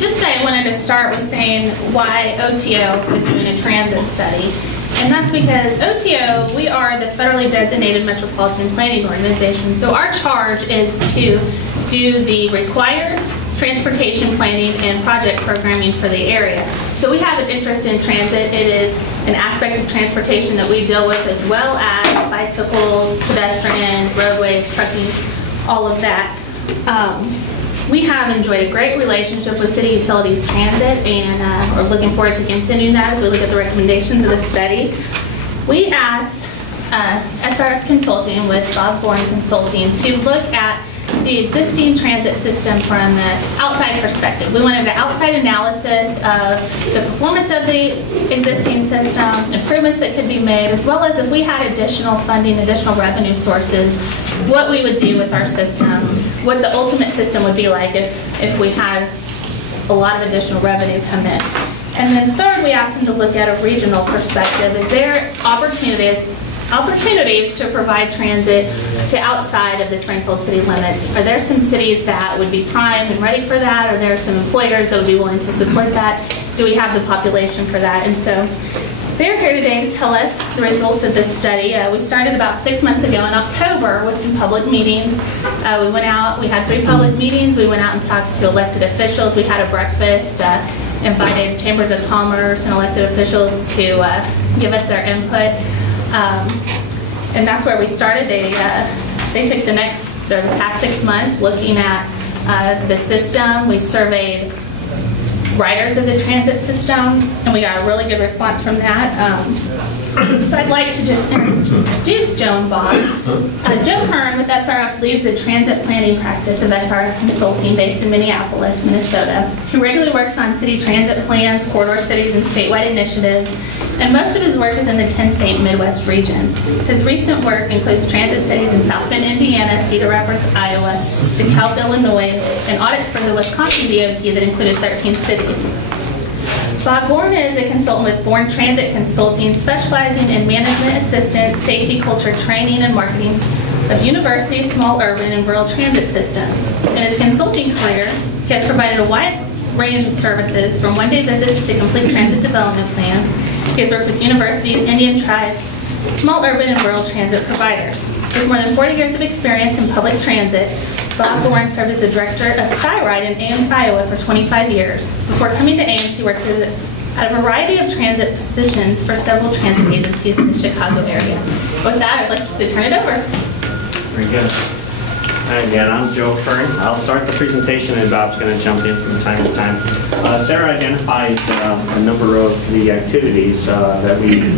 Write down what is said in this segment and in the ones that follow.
just I wanted to start with saying why OTO is doing a transit study. And that's because OTO, we are the federally designated metropolitan planning organization. So our charge is to do the required transportation planning and project programming for the area. So we have an interest in transit. It is an aspect of transportation that we deal with, as well as bicycles, pedestrians, roadways, trucking, all of that. We have enjoyed a great relationship with City Utilities Transit, and we're looking forward to continuing that as we look at the recommendations of the study. We asked SRF Consulting with Bob Bourne Consulting to look at the existing transit system from an outside perspective. We wanted an outside analysis of the performance of the existing system, improvements that could be made, as well as if we had additional funding, additional revenue sources, what we would do with our system, what the ultimate system would be like if we had a lot of additional revenue come in. And then third, we asked them to look at a regional perspective. Is there opportunities to provide transit to outside of the Springfield city limits? Are there some cities that would be primed and ready for that? Are there some employers that would be willing to support that? Do we have the population for that? And so they're here today to tell us the results of this study. We started about 6 months ago in October with some public meetings. We went out, we had 3 public meetings. We went out and talked to elected officials. We had a breakfast, invited chambers of commerce and elected officials to give us their input. And that's where we started. They took the past 6 months looking at the system. We surveyed riders of the transit system, and we got a really good response from that. So I'd like to just introduce Joe and Bob. Joe Kern with SRF leads the transit planning practice of SRF Consulting based in Minneapolis, Minnesota. He regularly works on city transit plans, corridor studies, and statewide initiatives, and most of his work is in the 10-state Midwest region. His recent work includes transit studies in South Bend, Indiana, Cedar Rapids, Iowa, DeKalb, Illinois, and audits for the Wisconsin DOT that included 13 cities. Bob Bourne is a consultant with Bourne Transit Consulting, specializing in management assistance, safety culture training, and marketing of university, small urban, and rural transit systems. In his consulting career, he has provided a wide range of services, from one-day visits to complete transit development plans. He has worked with universities, Indian tribes, small urban and rural transit providers. With more than 40 years of experience in public transit, Bob Bourne served as the director of SkyRide in Ames, Iowa for 25 years. Before coming to Ames, he worked at a variety of transit positions for several transit agencies in the Chicago area. With that, I'd like to turn it over. Very good. Hi again, I'm Joe Kern. I'll start the presentation and Bob's going to jump in from time to time. Sarah identified a number of the activities that we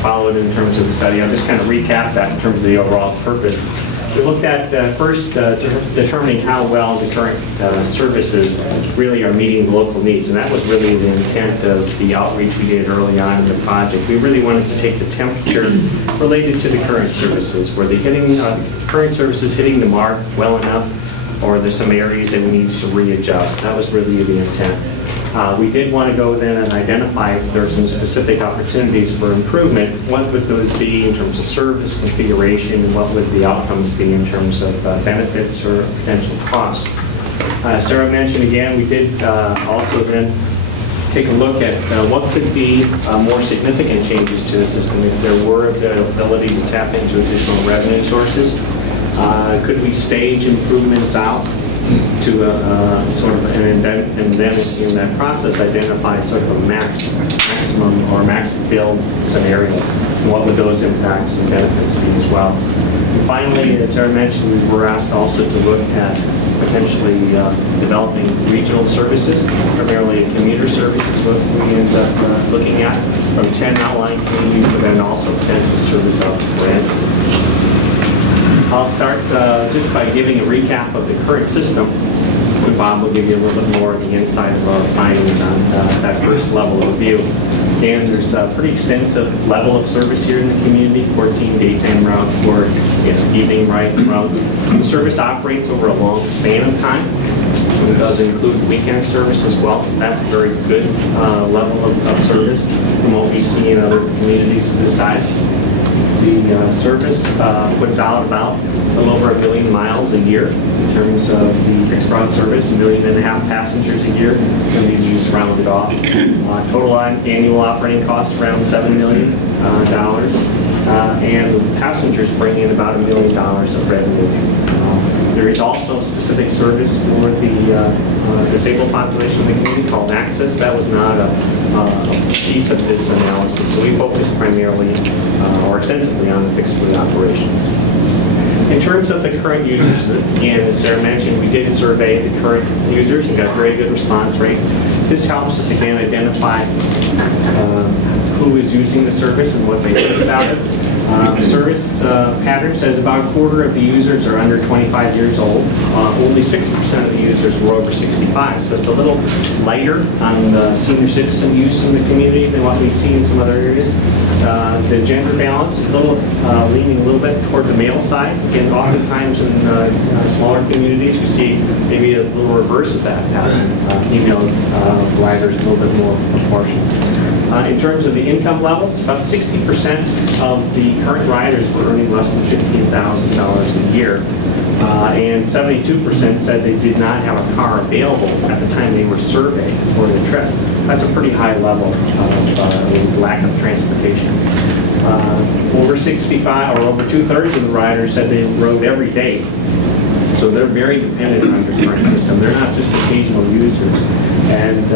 followed in terms of the study. I'll just kind of recap that in terms of the overall purpose. We looked at first determining how well the current services really are meeting the local needs, and that was really the intent of the outreach we did early on in the project. We really wanted to take the temperature related to the current services. Were they hitting current services hitting the mark well enough, or there's some areas that we need to readjust? That was really the intent. We did want to go then and identify if there are some specific opportunities for improvement. What would those be in terms of service configuration, and what would the outcomes be in terms of benefits or potential costs? Sarah mentioned again, we did also then take a look at what could be more significant changes to the system if there were the ability to tap into additional revenue sources. Could we stage improvements out to sort of, and then in that process identify sort of a maximum or max build scenario, and what would those impacts and benefits be as well. And finally, as Sarah mentioned, we were asked also to look at potentially developing regional services, primarily commuter services, what we end up looking at from 10 outlying communities, but then also potential service out to Branson. I'll start just by giving a recap of the current system. Bob will give you a little bit more of the insight of our findings on that first level of review. Again, there's a pretty extensive level of service here in the community, 14 daytime routes, 4 evening routes. The service operates over a long span of time. It does include weekend service as well. That's a very good level of service from what we see in other communities of this size. The service puts out about a little over 1 million miles a year in terms of the fixed route service, 1.5 million passengers a year, and these are just rounded off. Total annual operating costs around $7 million, and passengers bring in about $1 million of revenue. There is also specific service for the disabled population in the community called Access. That was not a piece of this analysis, so we focused primarily or extensively on the fixed route operation. In terms of the current users, again, as Sarah mentioned, we did survey the current users and got a very good response rate. This helps us, again, identify who is using the service and what they think about it. The service pattern says about a quarter of the users are under 25 years old. Only 60% of the users were over 65, so it's a little lighter on the senior citizen use in the community than what we see in some other areas. The gender balance is a little leaning a little bit toward the male side. Again, oftentimes in smaller communities, we see maybe a little reverse of that pattern. Female riders a little bit more proportional. In terms of the income levels, about 60% of the current riders were earning less than $15,000 a year, and 72% said they did not have a car available at the time they were surveyed for the trip. That's a pretty high level of lack of transportation. Over 65, or over 2/3 of the riders said they rode every day. So they're very dependent on the current system. They're not just occasional users. And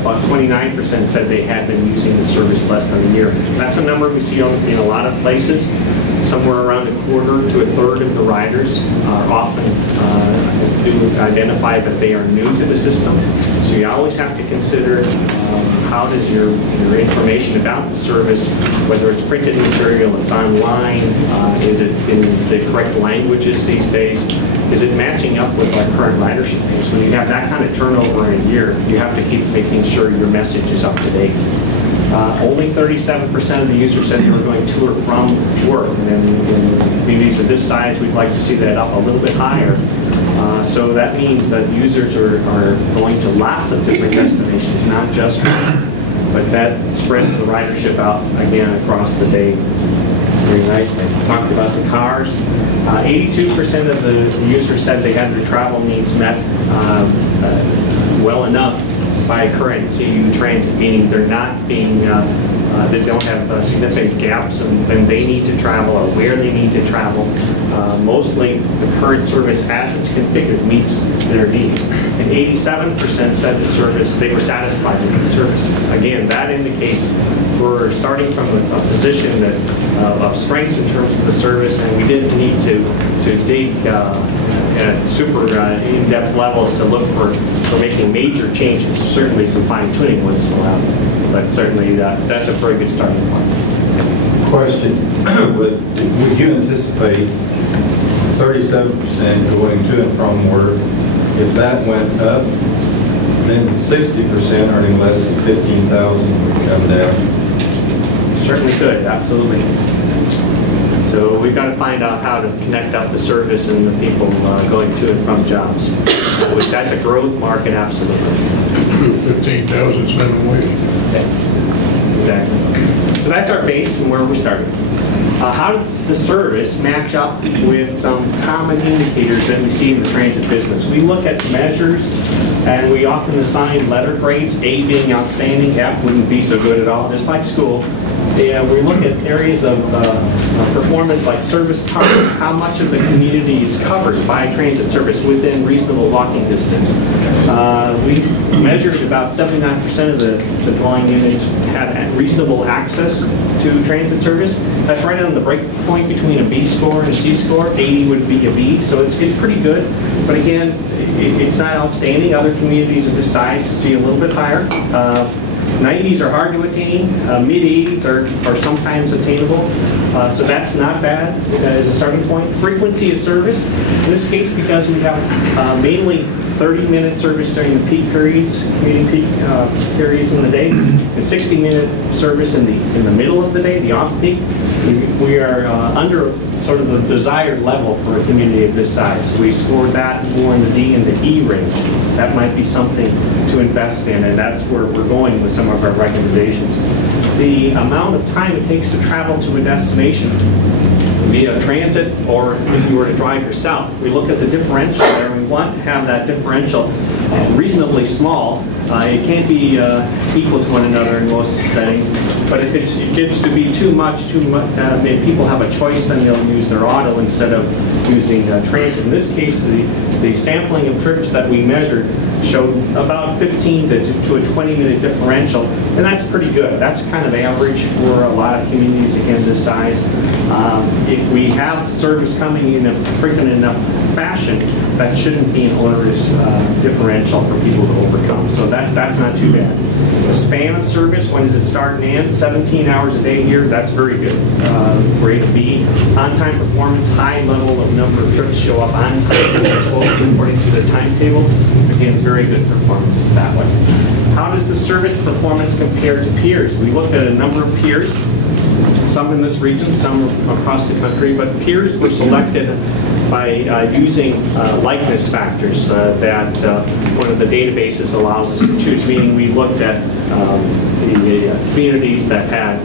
about 29% said they had been using the service less than a year. That's a number we see in a lot of places. Somewhere around a quarter to a third of the riders are often do identify that they are new to the system. So you always have to consider how does your information about the service, whether it's printed material, it's online, is it in the correct languages these days, is it matching up with our current ridership? So when you have that kind of turnover in a year, you have to keep making sure your message is up to date. Only 37% of the users said they were going to or from work, and in communities of this size, we'd like to see that up a little bit higher. So that means that users are going to lots of different destinations, not just one, but that spreads the ridership out again across the day. It's very nice. They talked about the cars. 82% of the users said they had their travel needs met well enough by current CU transit, meaning they're not being, they don't have significant gaps and when they need to travel or where they need to travel. Mostly the current service as it's configured meets their needs. And 87% said the service, they were satisfied with the service. Again, that indicates we're starting from a position that, of strength in terms of the service, and we didn't need to dig at super in-depth levels to look for making major changes. Certainly some fine-tuning once in a while, but certainly that's a very good starting point. Question, would you anticipate 37% going to and from work? If that went up, then 60% earning less than $15,000 would come down? Certainly could, absolutely. So we've got to find out how to connect up the service and the people going to and from jobs. That's a growth market, absolutely. 15,000 minimum wage. Okay. Exactly. So that's our base and where we're starting. How does the service match up with some common indicators that we see in the transit business? We look at measures and we often assign letter grades, A being outstanding, F wouldn't be so good at all, just like school. We look at areas of performance like service coverage, how much of the community is covered by transit service within reasonable walking distance. We measured about 79% of the dwelling units had reasonable access to transit service. That's right on the break point between a B score and a C score. 80 would be a B, so it's pretty good. But again, it's not outstanding. Other communities of this size see a little bit higher. 90s are hard to attain. Mid-80s are sometimes attainable. So that's not bad as a starting point. Frequency of service, in this case, because we have mainly 30-minute service during the peak periods, commuting peak periods in the day, and 60-minute service in the middle of the day, the off-peak. We are under sort of the desired level for a community of this size. So we scored that more in the D and the E range. That might be something to invest in, and that's where we're going with some of our recommendations. The amount of time it takes to travel to a destination via transit or if you were to drive yourself, we look at the differential there. We want to have that differential reasonably small. It can't be equal to one another in most settings, but if it gets to be too much, if people have a choice, then they'll use their auto instead of using transit. In this case, the sampling of trips that we measured showed about 15 to a 20-minute differential, and that's pretty good. That's kind of average for a lot of communities, again, this size. If we have service coming in a frequent enough fashion, that shouldn't be an onerous differential for people to overcome. So that's not too bad. The span of service, when does it start and end? 17 hours a day here, that's very good. Grade B. On-time performance, high level of number of trips show up on time, according to the timetable. Again, very good performance that way. How does the service performance compare to peers? We looked at a number of peers, some in this region, some across the country, but peers were selected by using likeness factors that one of the databases allows us to choose, meaning we looked at the communities that had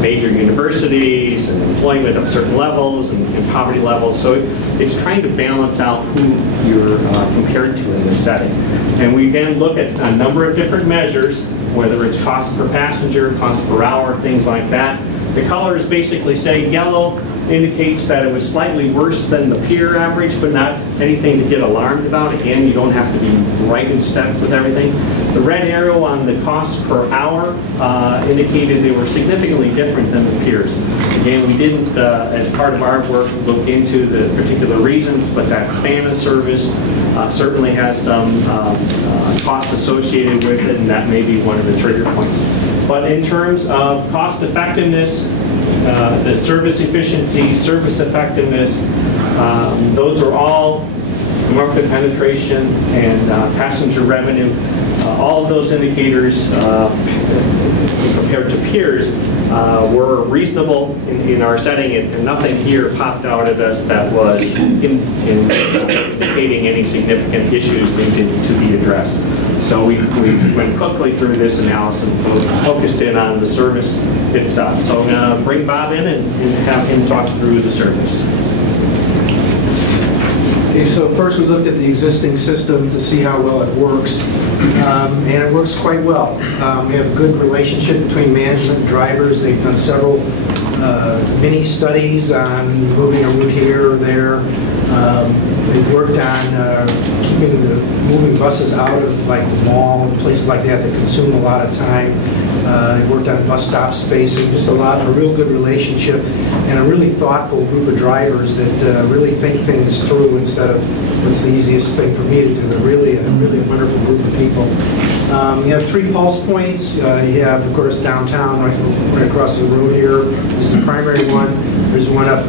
major universities and employment of certain levels and poverty levels. So it's trying to balance out who you're compared to in this setting. And we then look at a number of different measures, whether it's cost per passenger, cost per hour, things like that. The colors basically say yellow indicates that it was slightly worse than the peer average, but not anything to get alarmed about. Again, you don't have to be right in step with everything. The red arrow on the cost per hour indicated they were significantly different than the peers. Again, we didn't, as part of our work, look into the particular reasons, but that span of service certainly has some costs associated with it, and that may be one of the trigger points. But in terms of cost effectiveness, the service efficiency, service effectiveness, those are all market penetration and passenger revenue. All of those indicators compared to peers were reasonable in our setting, and nothing here popped out at us that was indicating any significant issues needed to be addressed. So we went quickly through this analysis and focused in on the service itself. So I'm going to bring Bob in and have him talk through the service. Okay, so first we looked at the existing system to see how well it works, and it works quite well. We have a good relationship between management and drivers. They've done several mini studies on moving a route here or there. They've worked on moving buses out of like the mall and places like that consume a lot of time. They've worked on bus stop spacing, just a real good relationship, and a really thoughtful group of drivers that really think things through instead of what's the easiest thing for me to do. They're really a wonderful group of people. You have 3 pulse points. You have, of course, downtown right across the road here. This is the primary one. There's one up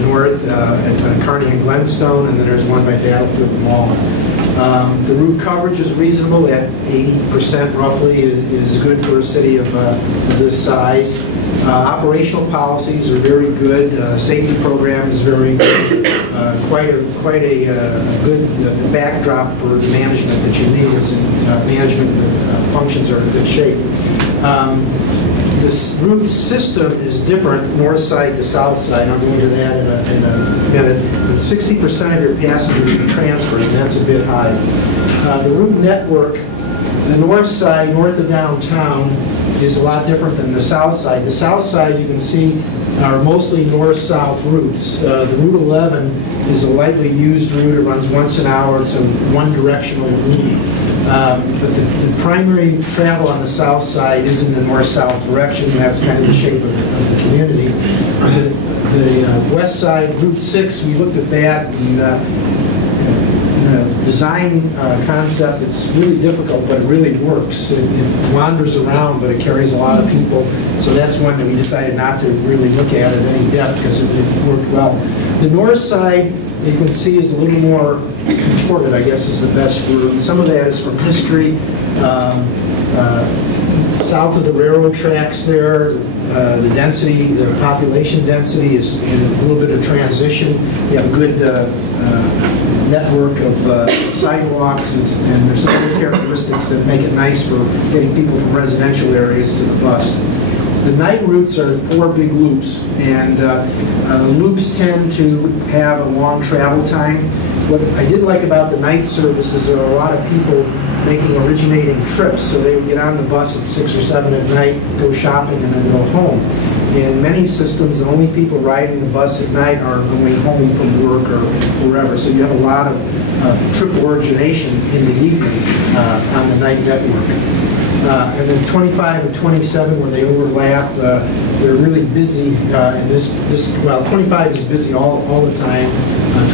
north at Kearney and Glenstone, and then there's one by Battlefield Mall. The route coverage is reasonable at 80% roughly is good for a city of this size. Operational policies are very good. Safety program is very good. Quite a good backdrop for the management that you need, as management functions are in good shape. This route system is different, north side to south side. I'll go into that in a minute. But 60% of your passengers are transferred, and that's a bit high. The route network, the north side, north of downtown, is a lot different than the south side. The south side, you can see, are mostly north-south routes. The Route 11 is a lightly used route. It runs once an hour. It's a one-directional route. But the primary travel on the south side is in the north-south direction, and that's kind of the shape of the community. The west side, Route 6, we looked at that, and in the design concept, it's really difficult, but it really works. It wanders around, but it carries a lot of people, so that's one that we decided not to really look at any depth because it worked well. The north side you can see is a little more contorted, I guess is the best word. And some of that is from history. South of the railroad tracks there, the density, the population density is in a little bit of transition. You have a good network of sidewalks, and there's some other characteristics that make it nice for getting people from residential areas to the bus. The night routes are 4 big loops, and the loops tend to have a long travel time. What I did like about the night services, there are a lot of people making originating trips, so they would get on the bus at 6 or 7 at night, go shopping, and then go home. In many systems, the only people riding the bus at night are going home from work or wherever, so you have a lot of trip origination in the evening on the night network. And then 25 and 27, where they overlap, they're really busy in this, well, 25 is busy all the time.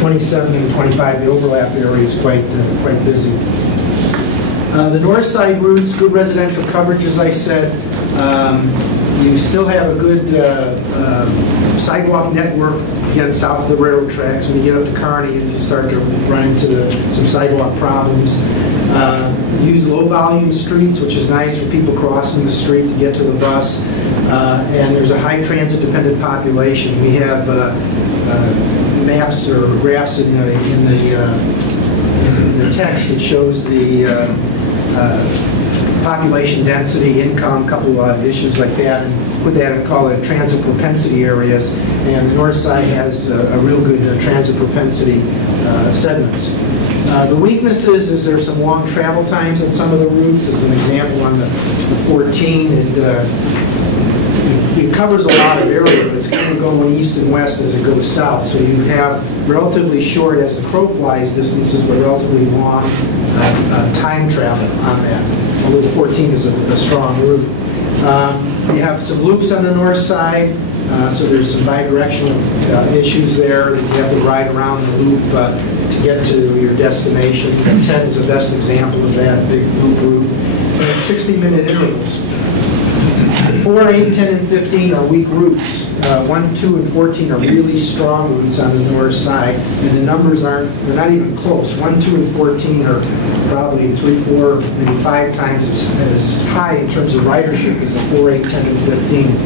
27 and 25, the overlap area is quite busy. The north side routes, good residential coverage, as I said. You still have a good sidewalk network, again, south of the railroad tracks. When you get up to Kearney, you start to run into some sidewalk problems. Use low volume streets, which is nice for people crossing the street to get to the bus. And there's a high transit dependent population. We have maps or graphs in the text that shows the population density, income, a couple of issues like that, and put that and call it transit propensity areas. And the north side has a real good transit propensity segments. The weaknesses is there's some long travel times in some of the routes. As an example, on the 14, it covers a lot of area, but it's kind of going east and west as it goes south. So you have relatively short, as the crow flies, distances, but relatively long time travel on that. Although the 14 is a strong route. You have some loops on the north side, so there's some bi-directional issues there that you have to ride around the loop to get to your destination. And 10 is the best example of that, big loop route. And 60-minute intervals. 4, 8, 10, and 15 are weak routes. 1, 2, and 14 are really strong routes on the north side, and the numbers they're not even close. 1, 2, and 14 are probably 3, 4, maybe 5 times as high in terms of ridership as the 4, 8, 10, and 15.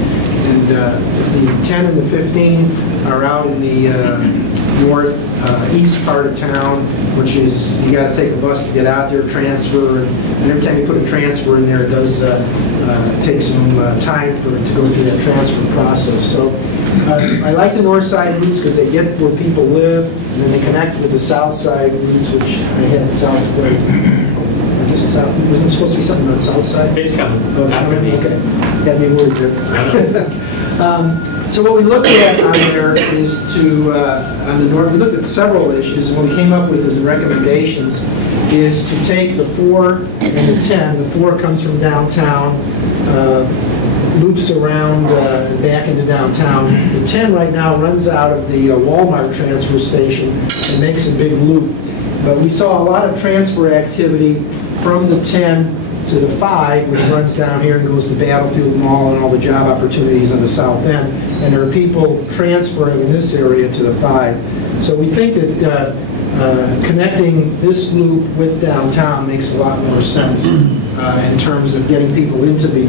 And the 10 and the 15 are out in the northeast part of town, which is, you got to take a bus to get out there, transfer, and every time you put a transfer in there, it does take some time for it to go through that transfer process. So I like the north side routes because they get where people live, and then they connect with the south side routes, which I had south side. I guess it's out. Wasn't it supposed to be something on the south side? It's coming. Oh, it's coming? Okay. Got me worried there. So what we looked at on there is on the north, we looked at several issues, and what we came up with as recommendations is to take the 4 and the 10. The 4 comes from downtown, loops around back into downtown. The 10 right now runs out of the Walmart transfer station and makes a big loop. But we saw a lot of transfer activity from the 10 to the 5, which runs down here and goes to Battlefield Mall and all the job opportunities on the south end. And there are people transferring in this area to the 5. So we think that connecting this loop with downtown makes a lot more sense in terms of getting people into the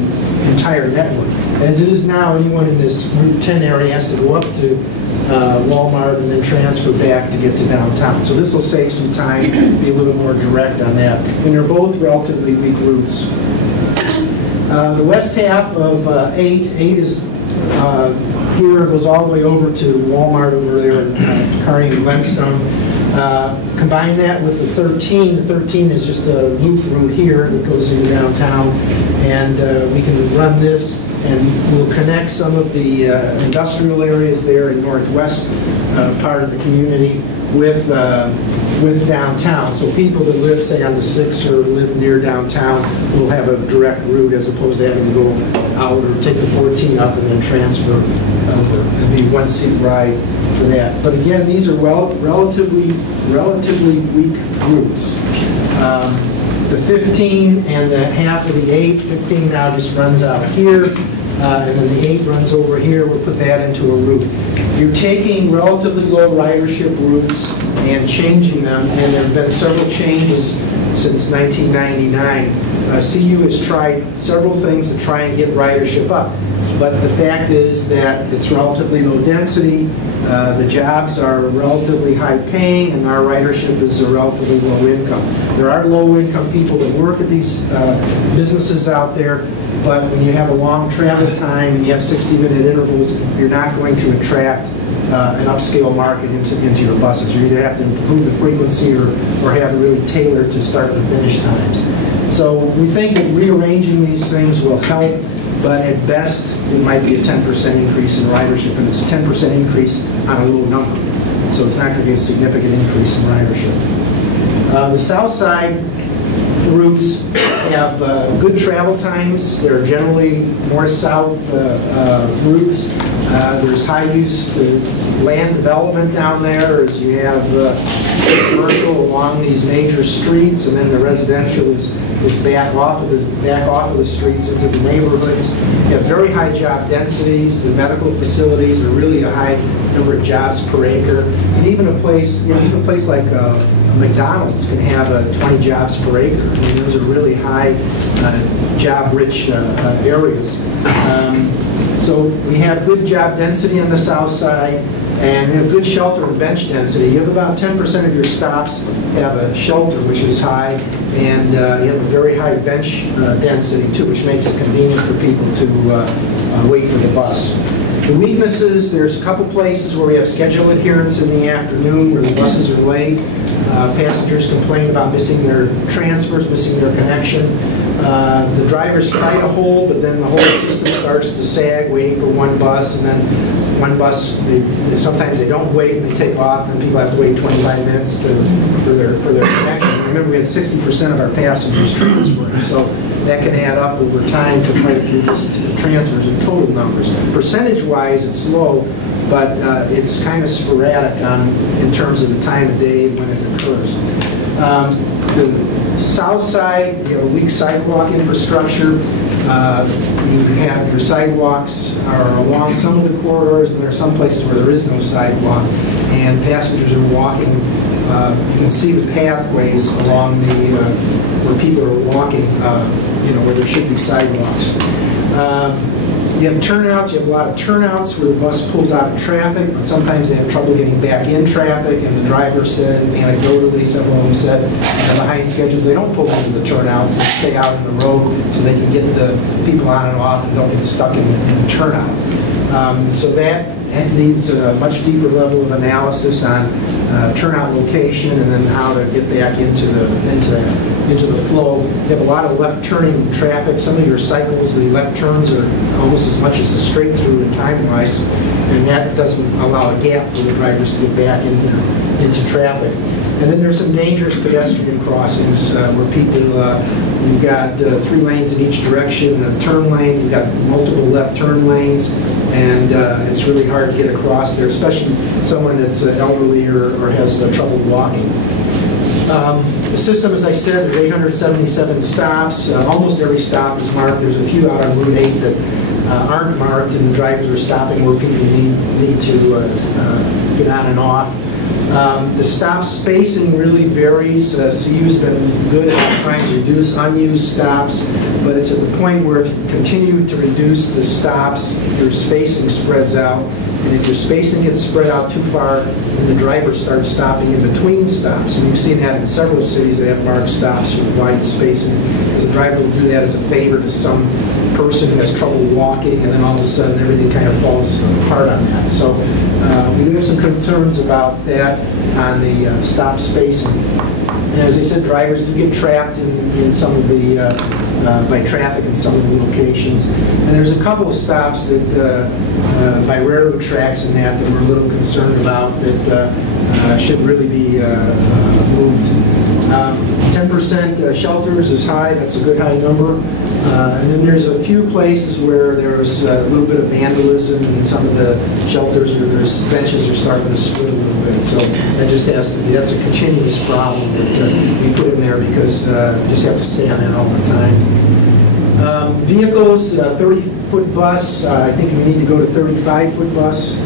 entire network. As it is now, anyone in this Route 10 area has to go up to Walmart and then transfer back to get to downtown. So this will save some time, be a little more direct on that. And they're both relatively weak routes. The west half of 8 is here, goes all the way over to Walmart over there in Kearney and Glenstone. Combine that with the 13. The 13 is just a loop route here that goes into downtown, and we can run this, and we'll connect some of the industrial areas there in northwest part of the community with downtown. So people that live, say, on the 6 or live near downtown will have a direct route as opposed to having to go out or take the 14 up and then transfer over. It'll be one seat ride for that. But again, these are relatively weak routes. The 15 and the half of the 8, 15 now just runs out here. and then the 8 runs over here, we'll put that into a route. You're taking relatively low ridership routes and changing them, and there have been several changes since 1999. CU has tried several things to try and get ridership up, but the fact is that it's relatively low density, the jobs are relatively high paying, and our ridership is a relatively low income. There are low income people that work at these businesses out there, but when you have a long travel time and you have 60-minute intervals, you're not going to attract an upscale market into your buses. You either have to improve the frequency or have it really tailored to start and finish times. So we think that rearranging these things will help, but at best it might be a 10% increase in ridership, and it's a 10% increase on a low number. So it's not going to be a significant increase in ridership. The south side routes have good travel times. They're generally north-south routes. There's high use land development down there, as you have commercial along these major streets, and then the residential is back off of the streets into the neighborhoods. You have very high job densities. The medical facilities are really a high number of jobs per acre, and even a place like McDonald's can have 20 jobs per acre. I mean, those are really high job-rich areas. So we have good job density on the south side, and we have good shelter and bench density. You have about 10% of your stops have a shelter, which is high, and you have a very high bench density too, which makes it convenient for people to wait for the bus. The weaknesses, there's a couple places where we have schedule adherence in the afternoon where the buses are late. Passengers complain about missing their transfers, missing their connection. The drivers try to hold, but then the whole system starts to sag, waiting for one bus, and then one bus, sometimes they don't wait and they take off, and people have to wait 25 minutes for their connection. Remember, we had 60% of our passengers transferring, so that can add up over time to quite a few transfers in total numbers. Percentage-wise, it's low, but it's kind of sporadic in terms of the time of day when it occurs. The south side, you have a weak sidewalk infrastructure. You have your sidewalks are along some of the corridors, and there are some places where there is no sidewalk, and passengers are walking. You can see the pathways along where people are walking, where there should be sidewalks. You have turnouts. You have a lot of turnouts where the bus pulls out of traffic, but sometimes they have trouble getting back in traffic, and the driver said, anecdotally, several of them said, behind schedules, they don't pull into the turnouts and stay out in the road so they can get the people on and off and don't get stuck in the turnout. So that needs a much deeper level of analysis on turnout location and then how to get back into the flow. You have a lot of left turning traffic. Some of your cycles, the left turns are almost as much as the straight through in time-wise, and that doesn't allow a gap for the drivers to get back into traffic. And then there's some dangerous pedestrian crossings where people, you've got 3 lanes in each direction and a turn lane, you've got multiple left turn lanes, and it's really hard to get across there, especially someone that's elderly or has trouble walking. The system, as I said, there's 877 stops. Almost every stop is marked. There's a few out on Route 8 that aren't marked, and the drivers are stopping where people need to get on and off. The stop spacing really varies. CU's been good at trying to reduce unused stops, but it's at the point where if you continue to reduce the stops, your spacing spreads out. And if your spacing gets spread out too far, then the driver starts stopping in between stops. And we've seen that in several cities that have marked stops with wide spacing. Because the driver will do that as a favor to some person who has trouble walking, and then all of a sudden everything kind of falls apart on that. So we do have some concerns about that on the stop spacing. And as I said, drivers do get trapped in some of the by traffic in some of the locations. And there's a couple of stops that by railroad tracks and that we're a little concerned about that should really be moved. 10% shelters is high. That's a good high number. And then there's a few places where there's a little bit of vandalism, and some of the shelters or there's benches are starting to split a little bit. So that just has to be, that's a continuous problem that we put in there because we just have to stay on that all the time. Vehicles, 30-foot bus, I think we need to go to 35-foot bus.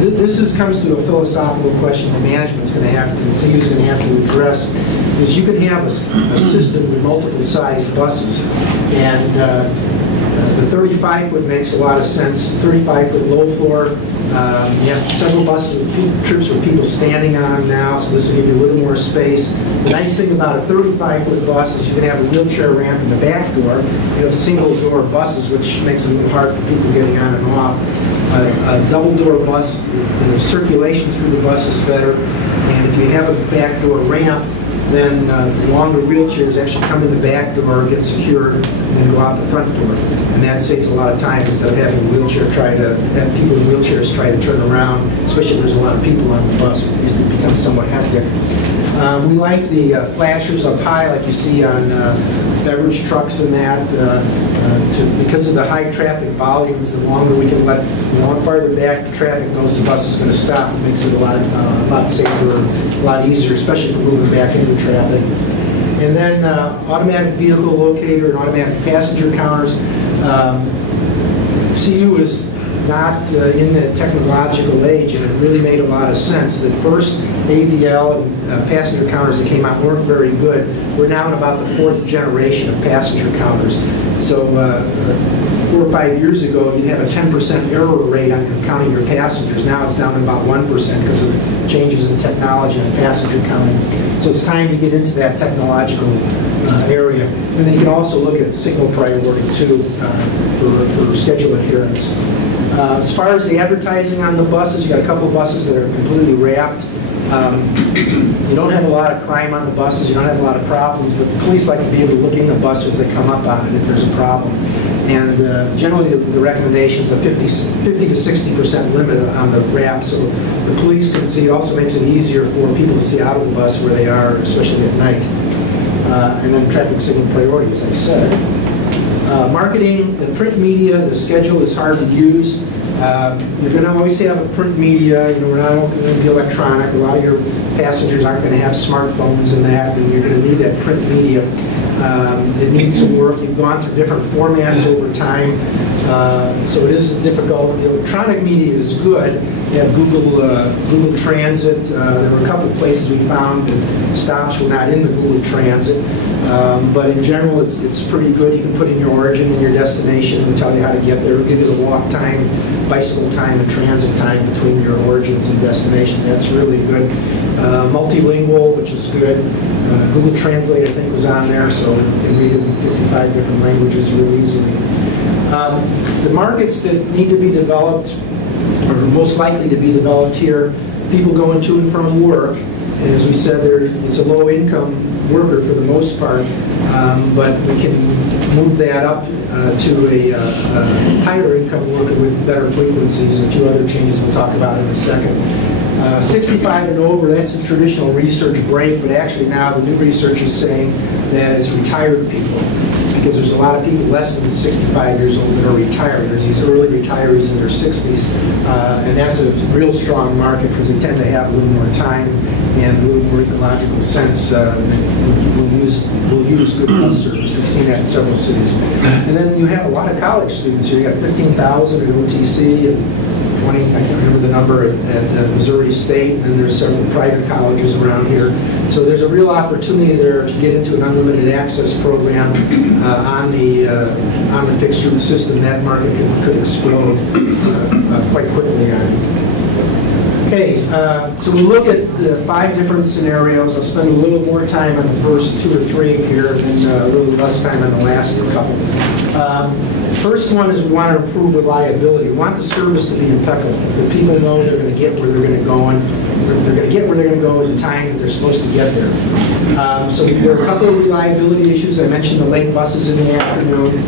This comes to a philosophical question the management's going to have to, the CU's going to have to address, is you can have a system with multiple size buses, and the 35-foot makes a lot of sense. 35-foot low floor. You have several trips with people standing on them now, so this will give you a little more space. The nice thing about a 35-foot bus is you can have a wheelchair ramp in the back door. You have single-door buses, which makes it a little hard for people getting on and off. A double-door bus, the circulation through the bus is better, and if you have a back door ramp, then longer wheelchairs actually come in the back door, get secured, and then go out the front door. And that saves a lot of time instead of having people in wheelchairs try to turn around, especially if there's a lot of people on the bus. It becomes somewhat hectic. We like the flashers up high, like you see on beverage trucks and that. Because of the high traffic volumes, the longer we can the farther back the traffic goes, the bus is going to stop. It makes it a lot safer, a lot easier, especially for moving back into traffic. And then automatic vehicle locator and automatic passenger counters. CU is not in the technological age, and it really made a lot of sense. The first AVL and passenger counters that came out weren't very good. We're now in about the 4th generation of passenger counters. So 4 or 5 years ago, you'd have a 10% error rate on counting your passengers. Now it's down to about 1% because of changes in technology and passenger counting. So it's time to get into that technological area. And then you can also look at signal priority too for schedule adherence. As far as the advertising on the buses, you got a couple of buses that are completely wrapped. You don't have a lot of crime on the buses, you don't have a lot of problems, but the police like to be able to look into buses that come up on it if there's a problem. And generally the recommendation is a 50 to 60% limit on the wrap, so the police can see. It also makes it easier for people to see out of the bus where they are, especially at night. And then traffic signal priority, as I said. Marketing, the print media, the schedule is hard to use. You're going to always have a print media. We're not going to be electronic. A lot of your passengers aren't going to have smartphones and that, and you're going to need that print media. It needs some work. You've gone through different formats over time, so it is difficult. The electronic media is good. You have Google Transit. There were a couple of places we found that stops were not in the Google Transit, but in general, it's pretty good. You can put in your origin and your destination. It'll tell you how to get there. It'll give you the walk time, bicycle time, and transit time between your origins and destinations. That's really good. Multilingual, which is good. Google Translate, I think, was on there, so you can read it in 55 different languages real easily. The markets that need to be developed, or most likely to be developed here, people going to and from work. And as we said, it's a low-income worker for the most part, but we can move that up to a higher-income worker with better frequencies and a few other changes we'll talk about in a second. 65 and over, that's the traditional research break, but actually now the new research is saying that it's retired people, because there's a lot of people less than 65 years old that are retired. There's these early retirees in their 60s, and that's a real strong market because they tend to have a little more time and a little more ecological sense. We'll use good bus service. We've seen that in several cities. And then you have a lot of college students here. You got 15,000 at OTC, and 20, I can't remember the number, at Missouri State, and there's several private colleges around here. So there's a real opportunity there if you get into an unlimited access program on the fixed route system. That market could explode quite quickly on it. Okay, so we'll look at the 5 different scenarios. I'll spend a little more time on the first 2 or 3 here, and then a little less time on the last couple. First one is we want to improve reliability. We want the service to be impeccable. The people know they're going to get where they're going to go, and they're going to get where they're going to go at the time that they're supposed to get there. So there are a couple of reliability issues. I mentioned the late buses in the afternoon.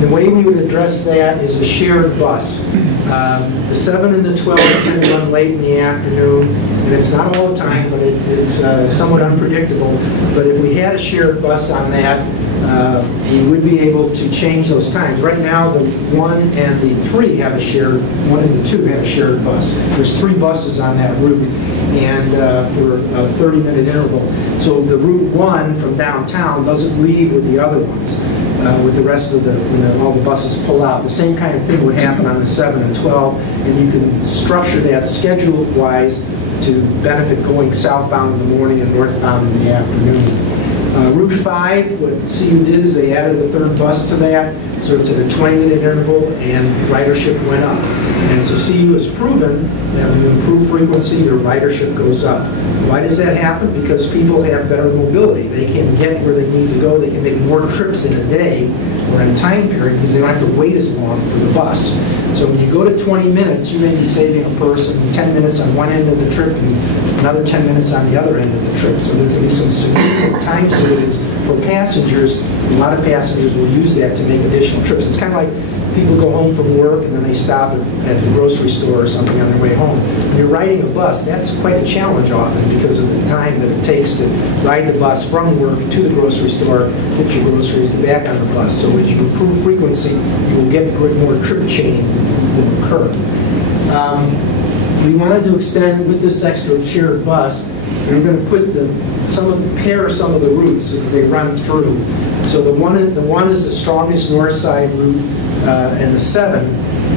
The way we would address that is a shared bus. The 7 and the 12 tend to run late in the afternoon, and it's not all the time, but it's somewhat unpredictable. But if we had a shared bus on that, we would be able to change those times. Right now, the 1 and the 3 have a shared, 1 and the 2 have a shared bus. There's 3 buses on that route, and for a 30-minute interval. So the Route 1 from downtown doesn't leave with the other ones, with the rest of the, when all the buses pull out. The same kind of thing would happen on the 7 and 12, and you can structure that schedule-wise to benefit going southbound in the morning and northbound in the afternoon. Route 5, what CU did is they added a 3rd bus to that, so it's at a 20-minute interval, and ridership went up. And so CU has proven that when you improve frequency, your ridership goes up. Why does that happen? Because people have better mobility. They can get where they need to go. They can make more trips in a day or in a time period because they don't have to wait as long for the bus. So when you go to 20 minutes, you may be saving a person 10 minutes on one end of the trip and another 10 minutes on the other end of the trip. So there can be some significant time savings for passengers. A lot of passengers will use that to make additional trips. It's kind of like people go home from work and then they stop at the grocery store or something on their way home. When you're riding a bus, that's quite a challenge often because of the time that it takes to ride the bus from work to the grocery store, get your groceries, get back on the bus. So as you improve frequency, you will get more trip chaining will occur. We wanted to extend with this extra shared bus. We're going to put pair some of the routes so that they run through. So the one is the strongest north side route, and the 7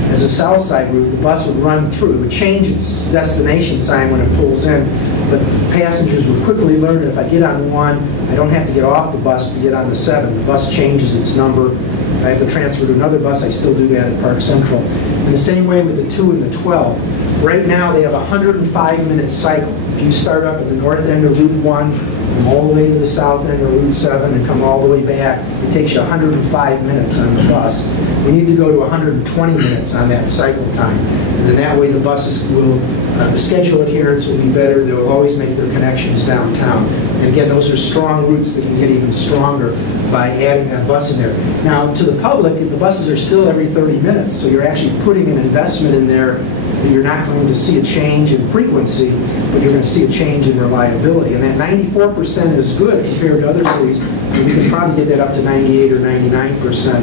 as a south side route. The bus would run through. It would change its destination sign when it pulls in, but passengers would quickly learn that if I get on 1, I don't have to get off the bus to get on the 7. The bus changes its number. If I have to transfer to another bus, I still do that at Park Central. In the same way with the 2 and the 12. Right now, they have a 105-minute cycle. If you start up at the north end of Route 1, come all the way to the south end of Route 7, and come all the way back, it takes you 105 minutes on the bus. We need to go to 120 minutes on that cycle time. And then that way the buses will, the schedule adherence will be better. They'll always make their connections downtown. And again, those are strong routes that can get even stronger by adding that bus in there. Now, to the public, the buses are still every 30 minutes, so you're actually putting an investment in there that you're not going to see a change in frequency, but you're going to see a change in reliability. And that 94% is good compared to other cities. And we can probably get that up to 98 or 99%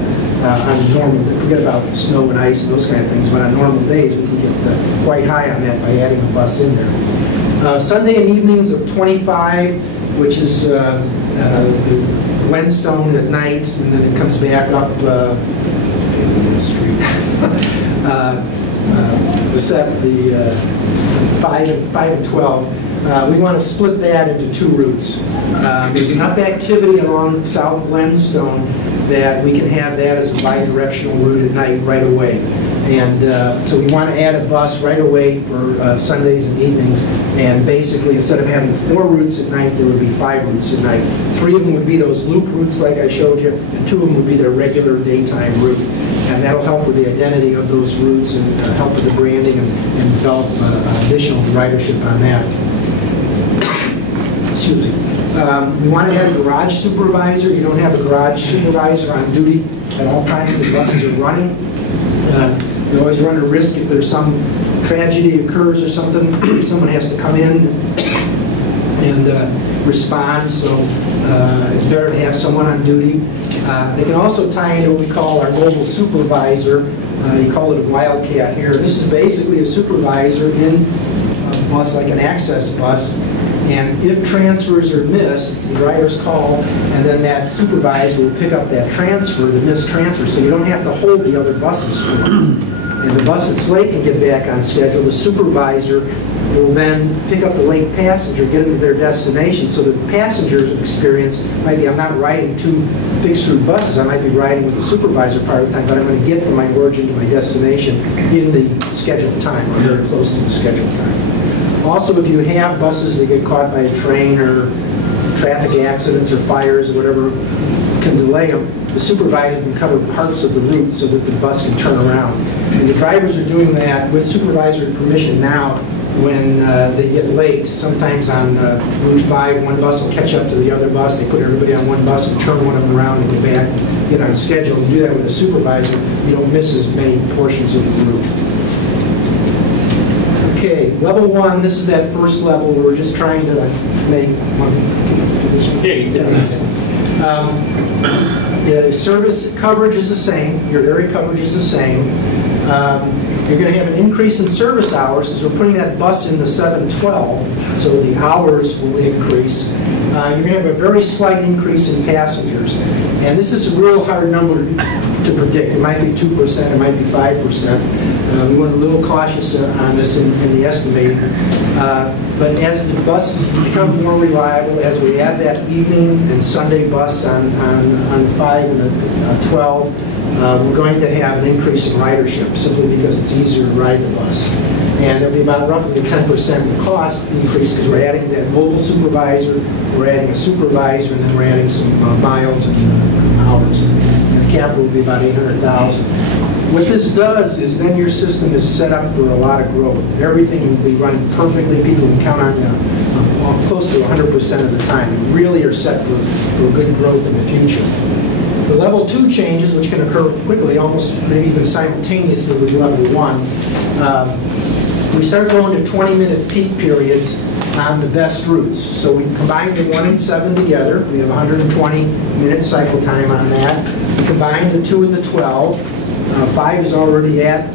on normal. Forget about snow and ice and those kind of things, but on normal days we can get quite high on that by adding a bus in there. Sunday and evenings of 25, which is the Glenstone at night, and then it comes back up the street. The 5 and 12. We want to split that into 2 routes. There's enough activity along South Glenstone that we can have that as a bi-directional route at night right away. And so we want to add a bus right away for Sundays and evenings. And basically, instead of having 4 routes at night, there would be 5 routes at night. 3 of them would be those loop routes like I showed you, and 2 of them would be their regular daytime route. And that'll help with the identity of those routes and help with the branding and develop additional ridership on that. Excuse me. We want to have a garage supervisor. You don't have a garage supervisor on duty at all times that buses are running. You always run a risk if there's some tragedy occurs or something, someone has to come in and respond, so it's better to have someone on duty. They can also tie into what we call our mobile supervisor. You call it a wildcat here. This is basically a supervisor in a bus, like an access bus, and if transfers are missed, the drivers call, and then that supervisor will pick up that transfer, the missed transfer, so you don't have to hold the other buses for them. And the bus that's late can get back on schedule. The supervisor will then pick up the late passenger, get them to their destination, so the passenger's experience might be, I'm not riding 2 fixed route buses, I might be riding with the supervisor part of the time, but I'm going to get from my origin to my destination in the scheduled time, or very close to the scheduled time. Also, if you have buses that get caught by a train or traffic accidents or fires or whatever can delay them, the supervisor can cover parts of the route so that the bus can turn around. And the drivers are doing that with supervisory permission now when they get late. Sometimes on Route 5, one bus will catch up to the other bus. They put everybody on one bus and turn one of them around and go back and get on schedule. You do that with a supervisor, you don't miss as many portions of the route. Okay, level 1, this is that first level where we're just trying to make one. Yeah, you can. The service coverage is the same. Your area coverage is the same. You're going to have an increase in service hours because we're putting that bus in the 712, so the hours will increase. You're going to have a very slight increase in passengers. And this is a real hard number to predict. It might be 2%, it might be 5%. We went a little cautious on this in the estimating. But as the buses become more reliable, as we add that evening and Sunday bus on 5 and 12, we're going to have an increase in ridership simply because it's easier to ride the bus. And there'll be about roughly a 10% cost increase because we're adding that mobile supervisor, we're adding a supervisor, and then we're adding some miles and hours. And the capital will be about $800,000. What this does is then your system is set up for a lot of growth. Everything will be running perfectly. People can count on you close to 100% of the time. You really are set for good growth in the future. The level 2 changes, which can occur quickly, almost maybe even simultaneously with level 1, we start going to 20-minute peak periods on the best routes. So we combine the 1 and 7 together. We have 120-minute cycle time on that. We combine the 2 and the 12. 5 is already at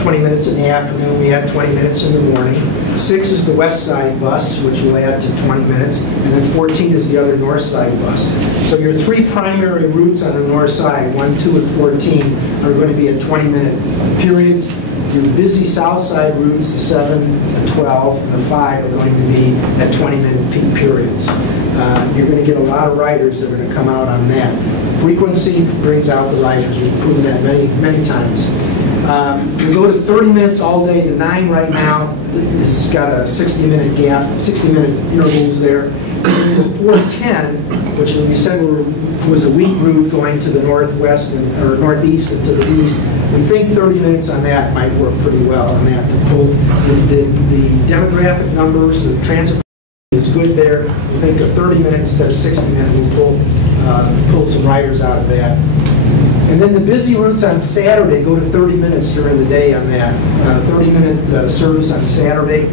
20 minutes in the afternoon. We add 20 minutes in the morning. 6 is the west side bus, which will add to 20 minutes. And then 14 is the other north side bus. So your 3 primary routes on the north side, 1, 2, and 14, are going to be at 20-minute periods. Your busy south side routes, the 7, the 12, and the 5, are going to be at 20-minute peak periods. You're going to get a lot of riders that are going to come out on that. Frequency brings out the riders. We've proven that many, many times. We go to 30 minutes all day. The 9 right now has got a 60-minute gap, 60-minute intervals there. And the 410, which we said was a weak route going to the northwest or northeast and to the east, we think 30 minutes on that might work pretty well on that to pull the demographic numbers, the transit is good there. We think a 30-minute instead of 60-minute will pull some riders out of that. And then the busy routes on Saturday go to 30 minutes during the day on that. 30-minute service on Saturday.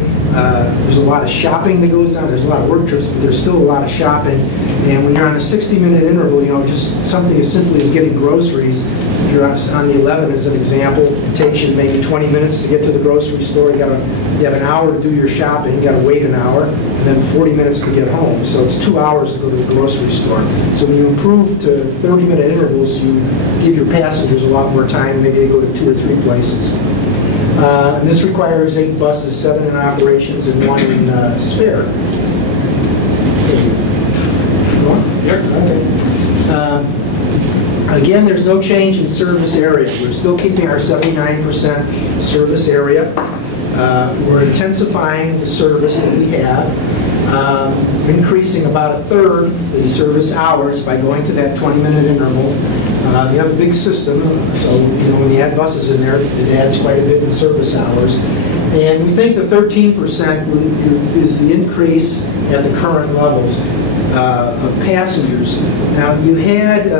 There's a lot of shopping that goes on. There's a lot of work trips, but there's still a lot of shopping. And when you're on a 60-minute interval, just something as simply as getting groceries. If you're on the 11 as an example, it takes you maybe 20 minutes to get to the grocery store. You have an hour to do your shopping. You got to wait an hour, and then 40 minutes to get home. So it's 2 hours to go to the grocery store. So when you improve to 30-minute intervals, you give your passengers a lot more time. Maybe they go to 2 or 3 places. And this requires 8 buses, 7 in operations and 1 in spare. Okay. Again, there's no change in service area. We're still keeping our 79% service area. We're intensifying the service that we have, increasing about 1/3 the service hours by going to that 20-minute interval. We have a big system, so when you add buses in there, it adds quite a bit in service hours. And we think the 13% is the increase at the current levels of passengers. Now, you had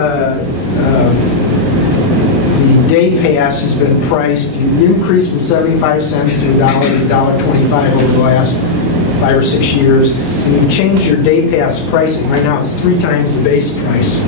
the day pass has been priced. You increased from 75 cents to $1 to $1.25 over the last 5 or 6 years. And you've changed your day pass pricing. Right now, it's 3 times the base price.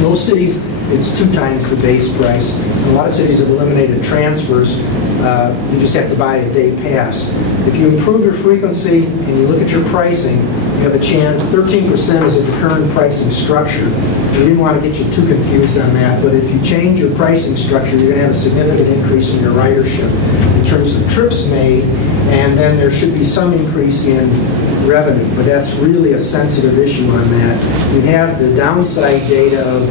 Most cities, it's 2 times the base price. A lot of cities have eliminated transfers. You just have to buy a day pass. If you improve your frequency and you look at your pricing, you have a chance. 13% is at the current pricing structure. We didn't want to get you too confused on that, but if you change your pricing structure, you're going to have a significant increase in your ridership in terms of trips made, and then there should be some increase in revenue, but that's really a sensitive issue on that. You have the downside data of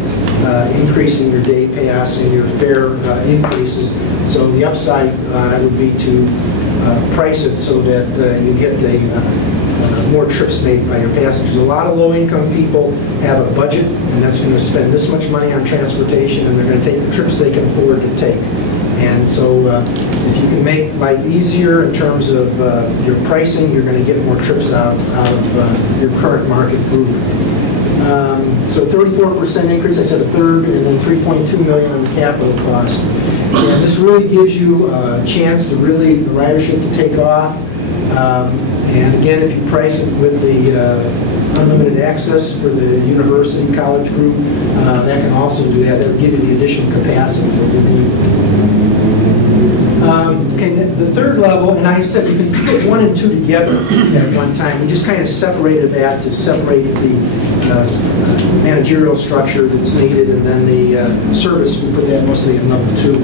increasing your day pass and your fare increases, so the upside would be to price it so that you get more trips made by your passengers. A lot of low-income people have a budget, and that's going to spend this much money on transportation, and they're going to take the trips they can afford to take. And so if you can make life easier in terms of your pricing, you're going to get more trips out of your current market group. So 34% increase, I said 1/3, and then $3.2 million on the capital cost. And this really gives you a chance to really, the ridership to take off. And again, if you price it with the unlimited access for the university college group. That can also do that. That'll give you the additional capacity that you need. Okay, the third level, and I said you can put 1 and 2 together at one time. We just kind of separated that to separate the managerial structure that's needed, and then the service, we put that mostly in level 2.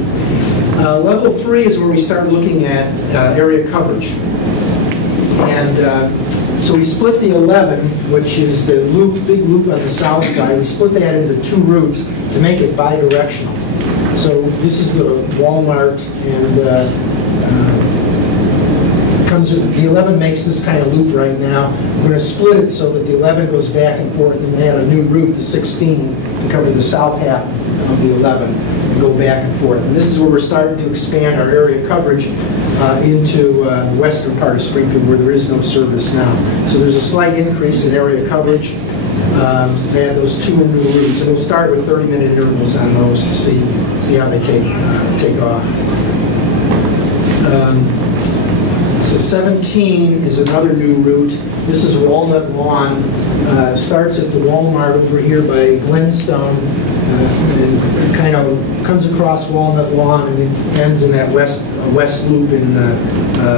Level 3 is where we start looking at area coverage. And so we split the 11, which is the big loop on the south side, we split that into 2 routes to make it bidirectional. So this is the Walmart, and the 11 makes this kind of loop right now. We're going to split it so that the 11 goes back and forth, and add a new route, the 16, to cover the south half of the 11 and go back and forth. And this is where we're starting to expand our area coverage into the western part of Springfield, where there is no service now. So there's a slight increase in area coverage. So they add those 2 new routes, and we'll start with 30-minute intervals on those to see how they take off. So 17 is another new route. This is Walnut Lawn. Starts at the Walmart over here by Glenstone, and kind of comes across Walnut Lawn, and it ends in that west loop in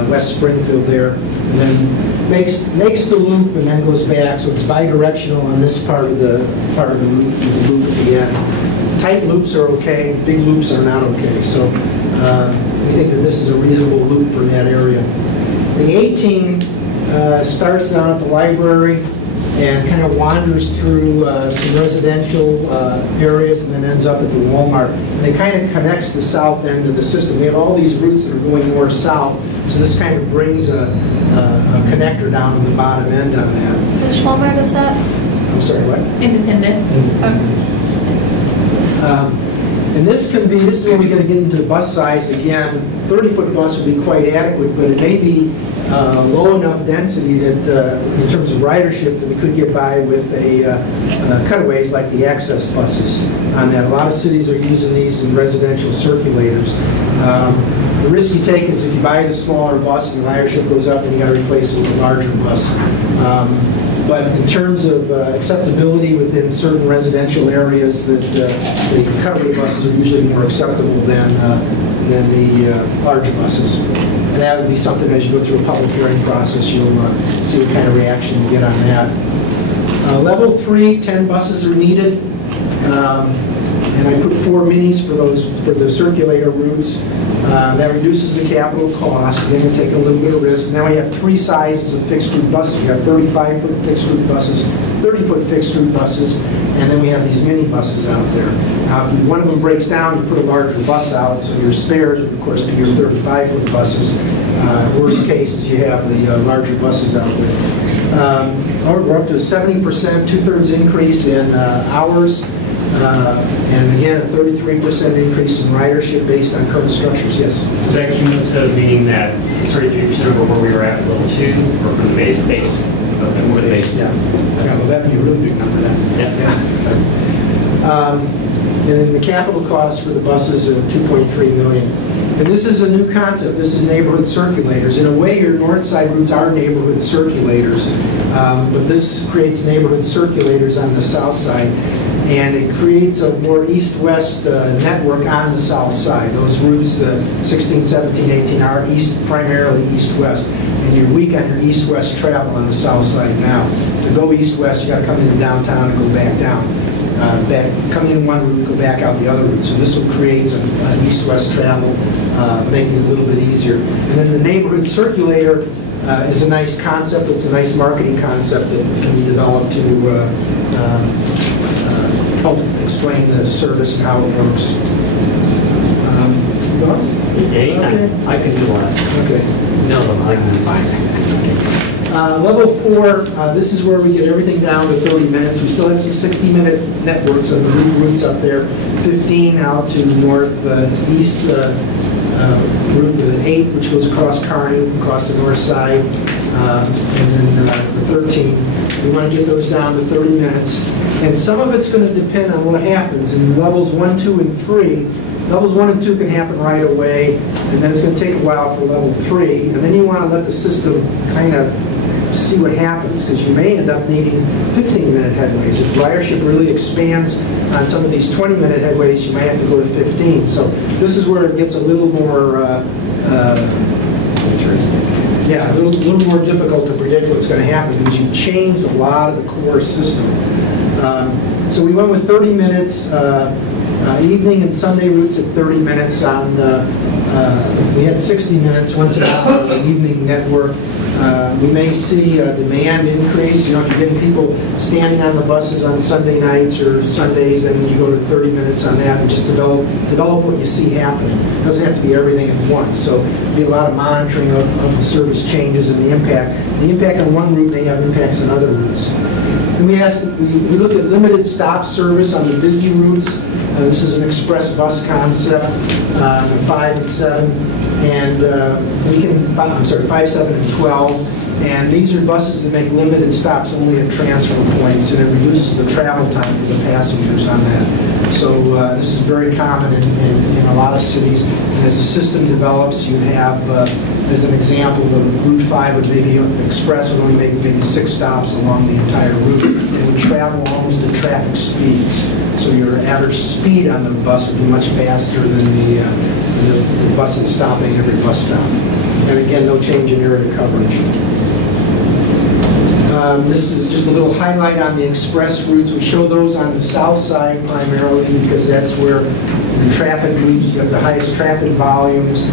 West Springfield there, and then makes the loop and then goes back. So it's bidirectional on this part of the loop at the end. Tight loops are okay. Big loops are not okay. So we think that this is a reasonable loop for that area. The 18 starts down at the library and kind of wanders through some residential areas and then ends up at the Walmart. And it kind of connects the south end of the system. We have all these routes that are going north-south, so this kind of brings a connector down on the bottom end on that. Which Walmart is that? I'm sorry, what? Independent. And this is where we're going to get into bus size again. 30-foot bus would be quite adequate, but it may be low enough density that, in terms of ridership, that we could get by with cutaways like the access buses on that. A lot of cities are using these in residential circulators. The risk you take is if you buy the smaller bus and the ridership goes up, and you got to replace it with a larger bus. But in terms of acceptability within certain residential areas, that the cutaway buses are usually more acceptable than the larger buses. And that would be something, as you go through a public hearing process, you'll see what kind of reaction you get on that. Level 3, 10 buses are needed. And I put 4 minis for the circulator routes. That reduces the capital cost. Then we take a little bit of risk. Now we have 3 sizes of fixed route buses. We have 35-foot fixed route buses, 30-foot fixed route buses, and then we have these mini buses out there. If one of them breaks down, you put a larger bus out, so your spares would, of course, be your 35-foot buses. Worst case is you have the larger buses out there. We're up to a 70%, 2/3 increase in hours. And again, a 33% increase in ridership based on current structures. Yes? Is that cumulative, meaning that 33% over where we were at level 2, or for the base? Okay, for the base. Yeah. Well, that'd be a really big number then. Yeah. And then the capital cost for the buses are $2.3 million. And this is a new concept. This is neighborhood circulators. In a way, your north side routes are neighborhood circulators, but this creates neighborhood circulators on the south side. And it creates a more east-west network on the south side. Those routes, 16, 17, 18, are primarily east-west. And you're weak on your east-west travel on the south side now. To go east-west, you got to come into downtown and go back down. Come in one route and go back out the other route. So this will create some east-west travel, making it a little bit easier. And then the neighborhood circulator is a nice concept. It's a nice marketing concept that can be developed to help explain the service and how it works. Anytime. Okay. I can do less. Okay. No, I can do fine. Level 4, this is where we get everything down to 30 minutes. We still have some 60-minute networks on the loop routes up there. 15 out to northeast route 8, which goes across Kearney, across the north side, and then the 13. We want to get those down to 30 minutes. And some of it's going to depend on what happens. In levels 1, 2, and 3, levels 1 and 2 can happen right away, and then it's going to take a while for level 3. And then you want to let the system kind of see what happens, because you may end up needing 15-minute headways. If ridership really expands on some of these 20-minute headways, you might have to go to 15. So this is where it gets a little more a little more difficult to predict what's going to happen, because you've changed a lot of the core system. So we went with 30 minutes, evening and Sunday routes at 30 minutes on, we had 60 minutes once in a while on the evening network. We may see a demand increase. You know, if you're getting people standing on the buses on Sunday nights or Sundays, then you go to 30 minutes on that and just develop what you see happening. It doesn't have to be everything at once. So there'll be a lot of monitoring of the service changes and the impact. The impact on one route may have impacts on other routes. And we looked at limited stop service on the busy routes. This is an express bus concept, 5 and 7, and 5, 7, and 12. And these are buses that make limited stops only at transfer points, and it reduces the travel time for the passengers on that. So this is very common in a lot of cities. And as the system develops, you have, as an example, the Route 5 would maybe express would only make maybe 6 stops along the entire route. It would travel almost at traffic speeds. So your average speed on the bus would be much faster than the bus that's stopping every bus stop. And again, no change in area coverage. This is just a little highlight on the express routes. We show those on the south side primarily because that's where the traffic moves. You have the highest traffic volumes.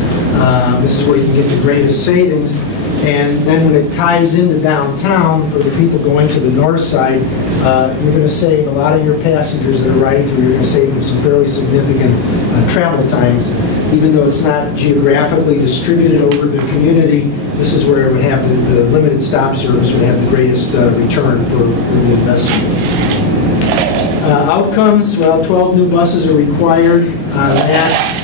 This is where you can get the greatest savings. And then when it ties into downtown, for the people going to the north side, you're going to save a lot of your passengers that are riding through. You're going to save them some fairly significant travel times. Even though it's not geographically distributed over the community, this is where it would have the limited stop service would have the greatest return for the investment. Outcomes, well, 12 new buses are required on that.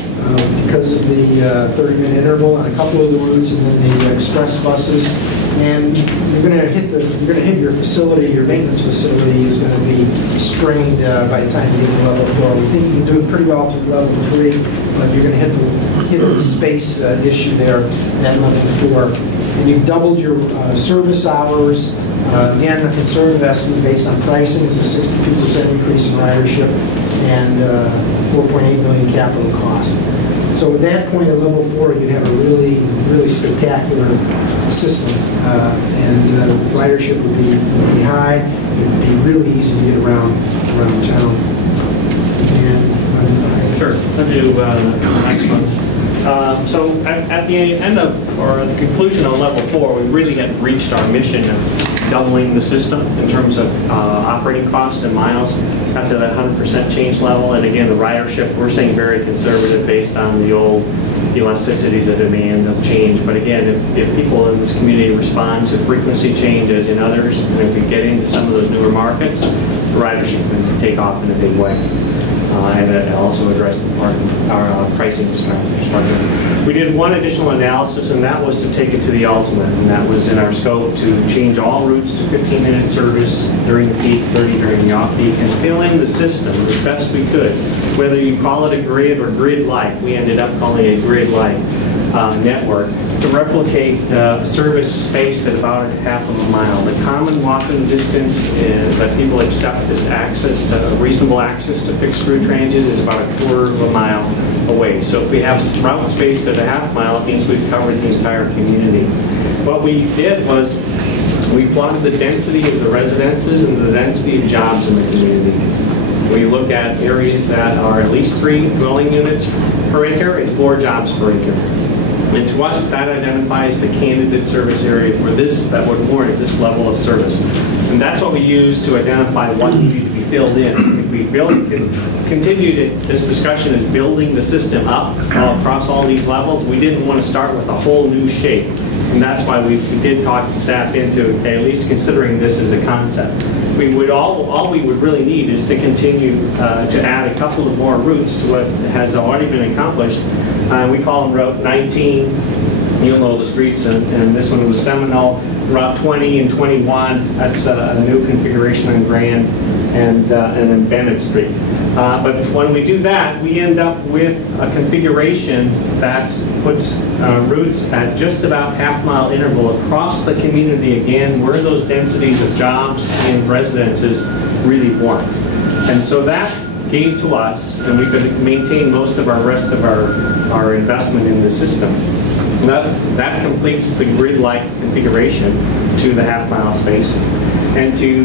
Because of the 30-minute interval on a couple of the routes, and then the express buses, and you're going to hit your facility. Your maintenance facility is going to be strained by the time you get to level 4. We think you can do it pretty well through level 3, but you're going to hit a space issue there at level 4. And you've doubled your service hours. Again, a conservative estimate based on pricing is a 62% increase in ridership and 4.8 million capital cost. So at that point at level 4, you'd have a really, really spectacular system, and ridership would be high. It would be really easy to get around town. And sure, I'll do the next ones. So at the end of, or the conclusion of level 4, we really had reached our mission of doubling the system in terms of operating cost and miles. That's at that 100% change level. And again, the ridership, we're saying very conservative based on the old elasticities of demand of change. But again, if people in this community respond to frequency changes in others, and if we get into some of those newer markets, the ridership can take off in a big way. And also address our pricing structure. We did one additional analysis, and that was to take it to the ultimate, and that was in our scope to change all routes to 15-minute service during the peak, 30 during the off-peak, and fill in the system as best we could. Whether you call it a grid or grid-like, we ended up calling it a grid-like network, to replicate service spaced at about half of a mile. The common walking distance that people accept as access, reasonable access to fixed route transit is about a quarter of a mile away. So if we have route spaced at a half mile, it means we've covered the entire community. What we did was we plotted the density of the residences and the density of jobs in the community. We look at areas that are at least 3 dwelling units per acre and 4 jobs per acre. And to us, that identifies the candidate service area for this, that would warrant this level of service. And that's what we use to identify what needed to be filled in. If we continue this discussion is building the system up across all these levels, we didn't want to start with a whole new shape. And that's why we did talk staff into at least considering this as a concept. We would all we would really need is to continue to add a couple of more routes to what has already been accomplished. We call them Route 19. You'll know the streets, and this one was Seminole. Route 20 and 21. That's a new configuration on Grand, and then Bennett Street. But when we do that, we end up with a configuration that puts routes at just about half-mile interval across the community, again, where those densities of jobs and residences really warrant. And so that gave to us, and we could maintain most of our rest of our investment in the system. That completes the grid-like configuration to the half-mile space. And to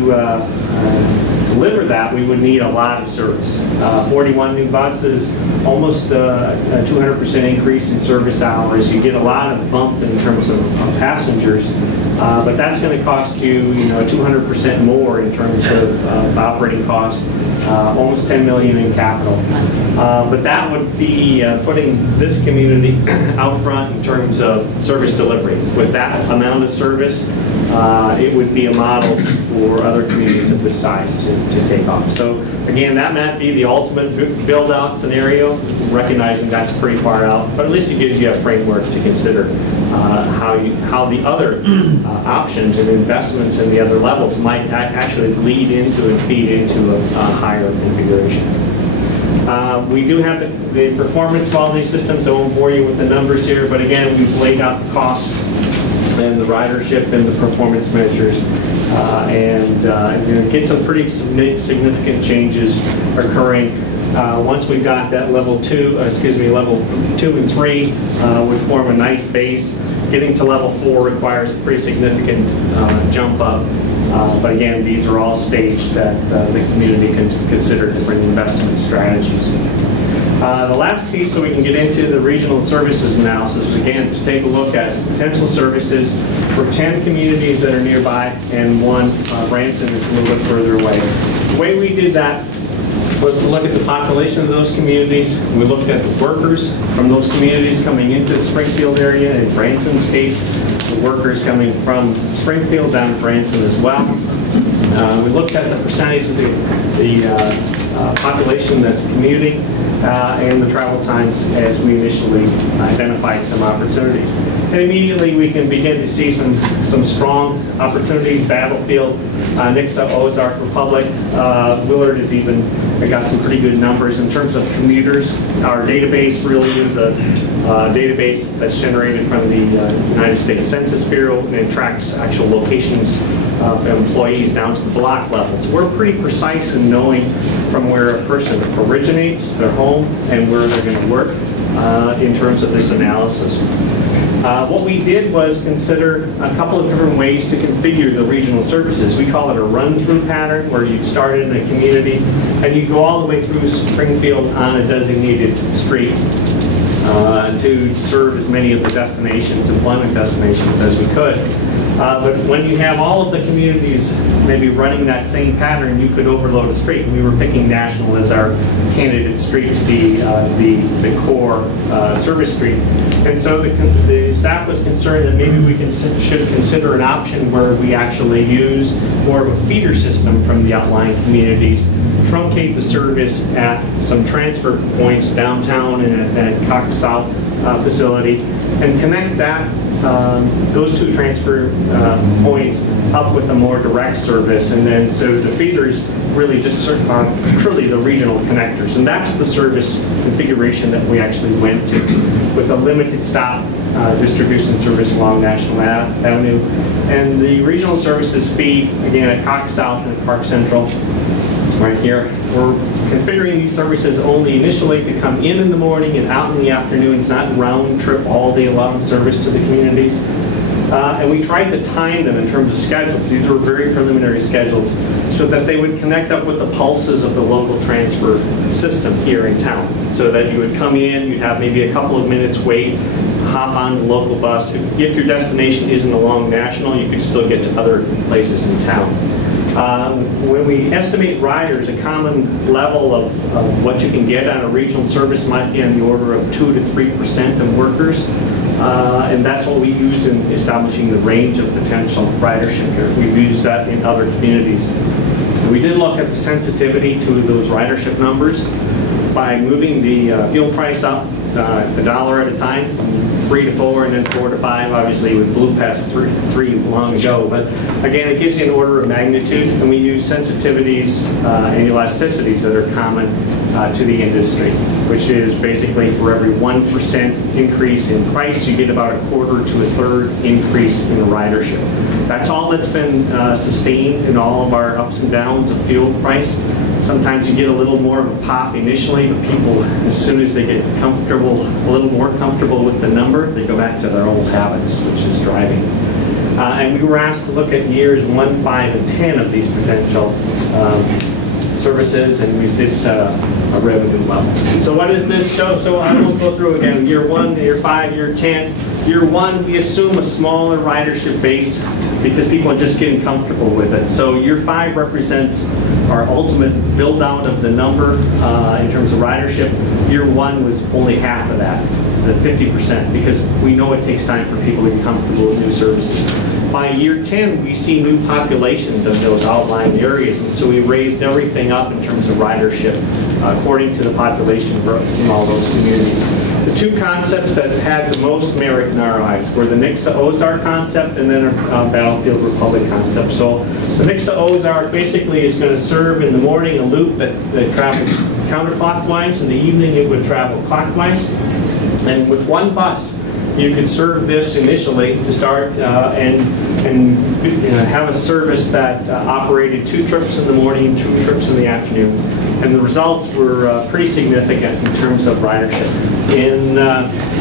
deliver that, we would need a lot of service. 41 new buses, almost a 200% increase in service hours. You get a lot of bump in terms of passengers, but that's going to cost you, 200% more in terms of operating costs. Almost $10 million in capital. But that would be putting this community out front in terms of service delivery. With that amount of service, it would be a model for other communities of this size to take off. So again, that might be the ultimate build-out scenario, recognizing that's pretty far out, but at least it gives you a framework to consider how the other options and investments in the other levels might actually lead into and feed into a higher configuration. We do have the performance quality systems. I won't bore you with the numbers here, but again, we've laid out the costs and the ridership and the performance measures, and get some pretty significant changes occurring. Once we've got that level 2 and 3 would form a nice base. Getting to level 4 requires a pretty significant jump up. But again, these are all staged that the community can consider different investment strategies. The last piece, so we can get into the regional services analysis, again, to take a look at potential services for 10 communities that are nearby and one, Branson, is a little bit further away. The way we did that was to look at the population of those communities. We looked at the workers from those communities coming into the Springfield area. In Branson's case, the workers coming from Springfield down to Branson as well. We looked at the percentage of the population that's commuting and the travel times as we initially identified some opportunities. And immediately we can begin to see some strong opportunities. Battlefield, Nixa, Ozark, Republic, Willard has even got some pretty good numbers in terms of commuters. Our database really is a database that's generated from the United States Census Bureau, and it tracks actual locations of employees down to the block level. So we're pretty precise in knowing from where a person originates, their home, and where they're going to work in terms of this analysis. What we did was consider a couple of different ways to configure the regional services. We call it a run-through pattern, where you'd start in a community and you go all the way through Springfield on a designated street to serve as many of the destinations, employment destinations, as we could. But when you have all of the communities maybe running that same pattern, you could overload a street. We were picking National as our candidate street to be the core service street. And so the staff was concerned that maybe we should consider an option where we actually use more of a feeder system from the outlying communities, truncate the service at some transfer points downtown and at Cox South facility, and connect those two transfer points up with a more direct service. And then so the feeders really just are truly the regional connectors. And that's the service configuration that we actually went to, with a limited stop distribution service along National Avenue. And the regional services feed, again, at Cox South and Park Central, right here. We're configuring these services only initially to come in the morning and out in the afternoon. It's not round trip all day long service to the communities. And we tried to time them in terms of schedules. These were very preliminary schedules, so that they would connect up with the pulses of the local transfer system here in town. So that you would come in, you'd have maybe a couple of minutes wait, hop on the local bus. If your destination isn't along National, you could still get to other places in town. When we estimate riders, a common level of what you can get on a regional service might be on the order of 2 to 3% of workers. And that's what we used in establishing the range of potential ridership here. We've used that in other communities. We did look at the sensitivity to those ridership numbers by moving the fuel price up $1 at a time, 3 to 4 and then 4 to 5. Obviously, we blew past three long ago. But again, it gives you an order of magnitude, and we use sensitivities and elasticities that are common to the industry, which is basically for every 1% increase in price, you get about a quarter to a third increase in ridership. That's all that's been sustained in all of our ups and downs of fuel price. Sometimes you get a little more of a pop initially, but people, as soon as they get comfortable, a little more comfortable with the number, they go back to their old habits, which is driving. And we were asked to look at years 1, 5, and 10 of these potential services, and we did a revenue level. So what does this show? So I won't go through again. Year 1, year 5, year 10. Year 1, we assume a smaller ridership base because people are just getting comfortable with it. So year 5 represents our ultimate build out of the number in terms of ridership. Year 1 was only half of that. It's 50% because we know it takes time for people to get comfortable with new services. By year 10, we see new populations of those outlying areas, and so we raised everything up in terms of ridership according to the population growth in all those communities. The two concepts that had the most merit in our eyes were the Nixa Ozark concept and then a Battlefield Republic concept. So the Nixa Ozark basically is going to serve in the morning a loop that travels counterclockwise, in the evening it would travel clockwise, and with one bus you could serve this initially to start and have a service that operated 2 trips in the morning, 2 trips in the afternoon. And the results were pretty significant in terms of ridership. In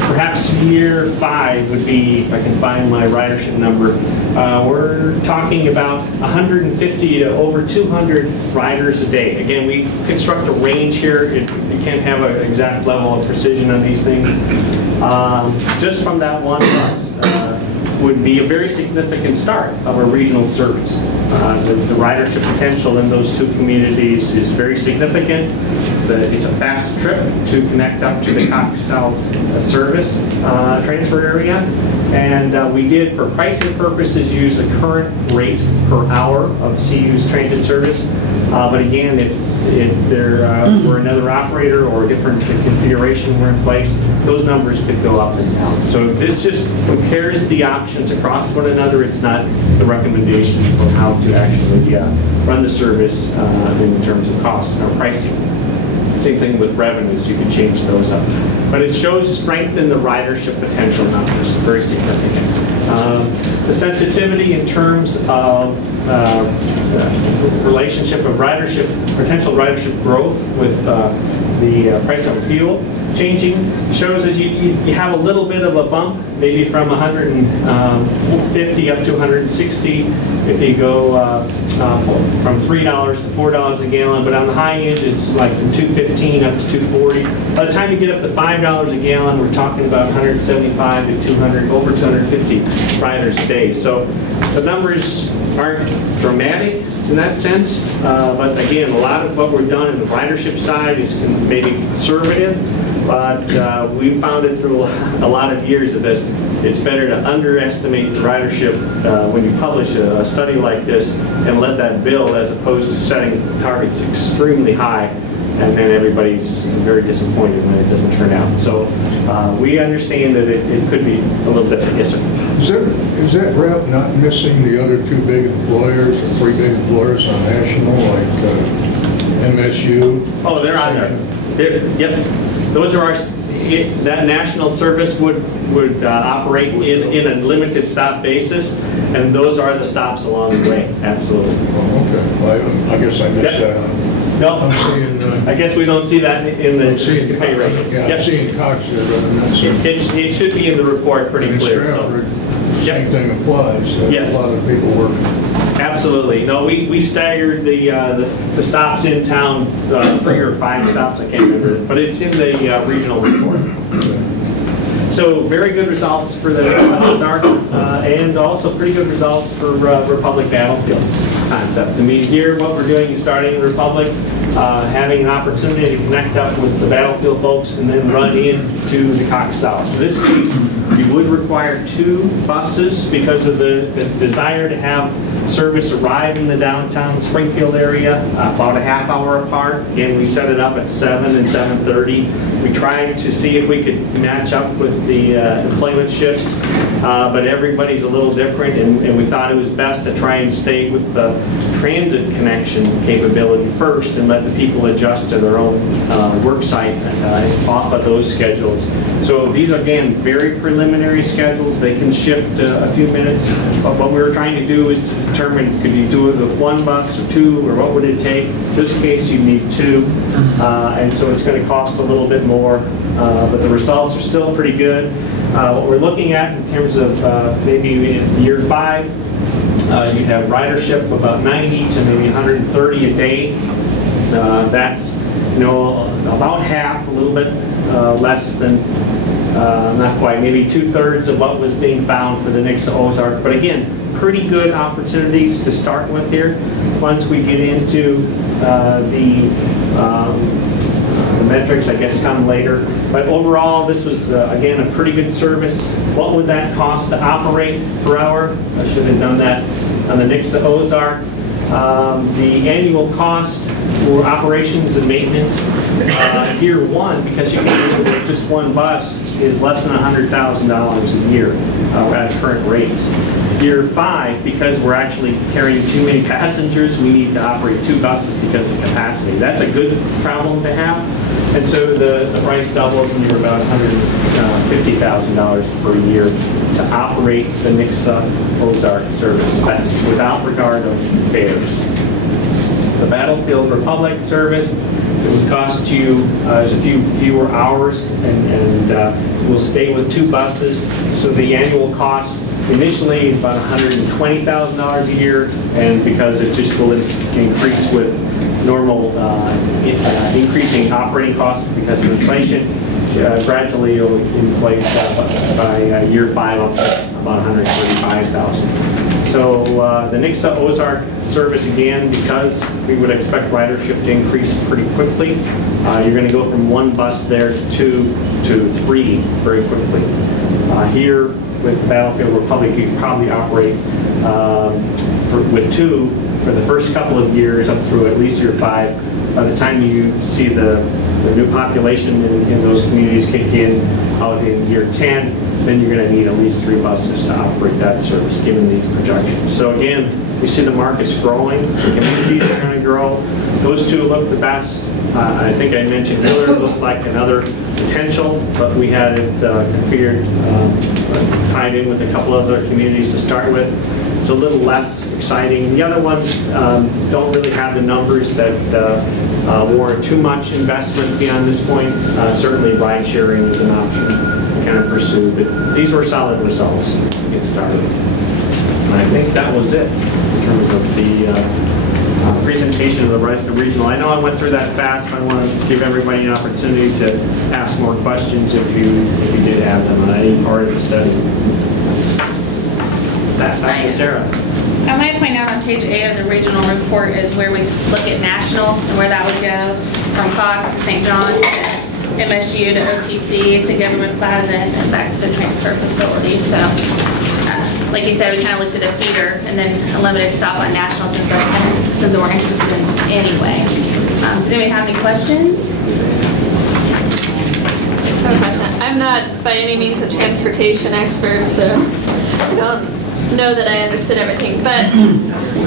perhaps year 5 would be, if I can find my ridership number, we're talking about 150 to over 200 riders a day. Again, we construct a range here. You can't have an exact level of precision on these things. Just from that one bus would be a very significant start of a regional service. The ridership potential in those 2 communities is very significant. It's a fast trip to connect up to the Cox South service transfer area. And we did, for pricing purposes, use the current rate per hour of CU's transit service. But again, if there were another operator or a different configuration were in place, those numbers could go up and down. So this just compares the options across one another. It's not the recommendation for how to actually run the service in terms of costs or pricing. Same thing with revenues, you can change those up. But it shows strength in the ridership potential numbers, very significant. The sensitivity in terms of relationship of ridership, potential ridership growth with the price of fuel changing shows that you have a little bit of a bump, maybe from 150 up to 160 if you go from $3 to $4 a gallon, but on the high end it's like from $2.15 up to $2.40. By the time you get up to $5 a gallon, we're talking about 175 to 200, over 250 riders a day. So the numbers aren't dramatic in that sense, but again, a lot of what we've done in the ridership side is maybe conservative, but we found it through a lot of years of this, it's better to underestimate the ridership when you publish a study like this and let that build, as opposed to setting targets extremely high and then everybody's very disappointed when it doesn't turn out. So we understand that it could be a little different. Yes, sir. Is that route not missing the other 2 big employers or 3 big employers on national, like MSU? Oh, they're on there. Yep. Those are our, that national service would operate in a limited stop basis, and those are the stops along the way. Absolutely. Oh, okay. Well, I guess I missed that. No, I'm seeing, I guess we don't see that in the configuration. Yeah, I'm seeing Cox there, rather than it should be in the report pretty clear. Stratford, same thing applies. Yes. A lot of people work. Absolutely. No, we staggered the stops in town, 3 or 5 stops, I can't remember, but it's in the regional report. So very good results for the Ozark, and also pretty good results for Republic Battlefield. concept. I mean, here what we're doing is starting in Republic, having an opportunity to connect up with the Battlefield folks and then run into the Cox South. In this case, you would require 2 buses because of the desire to have service arrive in the downtown Springfield area about a half hour apart. Again, we set it up at 7 and 7:30. We tried to see if we could match up with the employment shifts, but everybody's a little different, and we thought it was best to try and stay with the transit connection capability first and let the people adjust to their own work site off of those schedules. So these are, again, very preliminary schedules. They can shift a few minutes, but what we were trying to do is to determine, could you do it with 1 bus or 2, or what would it take? In this case, you need 2, and so it's going to cost a little bit more, but the results are still pretty good. What we're looking at in terms of maybe in year 5, you'd have ridership of about 90 to maybe 130 a day. That's, you know, about half, a little bit less than, not quite, maybe 2/3 of what was being found for the Nixa Ozark. But again, pretty good opportunities to start with here. Once we get into the metrics, I guess, come later. But overall, this was, again, a pretty good service. What would that cost to operate per hour? I should have done that on the Nixa Ozark. The annual cost for operations and maintenance, year 1, because you can do it with just 1 bus, is less than $100,000 a year at current rates. Year 5, because we're actually carrying too many passengers, we need to operate 2 buses because of capacity. That's a good problem to have. And so the price doubles, and you're about $150,000 per year to operate the Nixa Ozark service. That's without regard of fares. The Battlefield Republic service, it would cost you a few fewer hours, and we'll stay with 2 buses. So the annual cost initially is about $120,000 a year, and because it just will increase with normal increasing operating costs because of inflation, gradually it'll inflate by year 5 up to about $135,000. So the Nixa Ozark service, again, because we would expect ridership to increase pretty quickly, you're going to go from 1 bus there to 2 to 3 very quickly. Here with Battlefield Republic, you can probably operate with 2 for the first couple of years up through at least year 5. By the time you see the new population in those communities kick in out in year 10, then you're going to need at least 3 buses to operate that service, given these projections. So again, we see the market's growing, the communities are going to grow. Those 2 look the best. I think I mentioned earlier, looked like another potential, but we had it configured, tied in with a couple other communities to start with. It's a little less exciting. The other ones don't really have the numbers that warrant too much investment beyond this point. Certainly ride sharing is an option to kind of pursue, but these were solid results to get started. And I think that was it in terms of the presentation of the regional. I know I went through that fast, but I want to give everybody an opportunity to ask more questions if you did have them on any part of the study. Back to Sarah. I might point out on page 8 of the regional report is where we look at national and where that would go from Cox to St. John to MSU to OTC to Government Plaza and back to the transfer facility. So, like you said, we kind of looked at a feeder and then a limited stop on national since that's kind of something we're interested in anyway. Does anybody have any questions? I have a question. I'm not by any means a transportation expert, so I don't know that I understood everything, but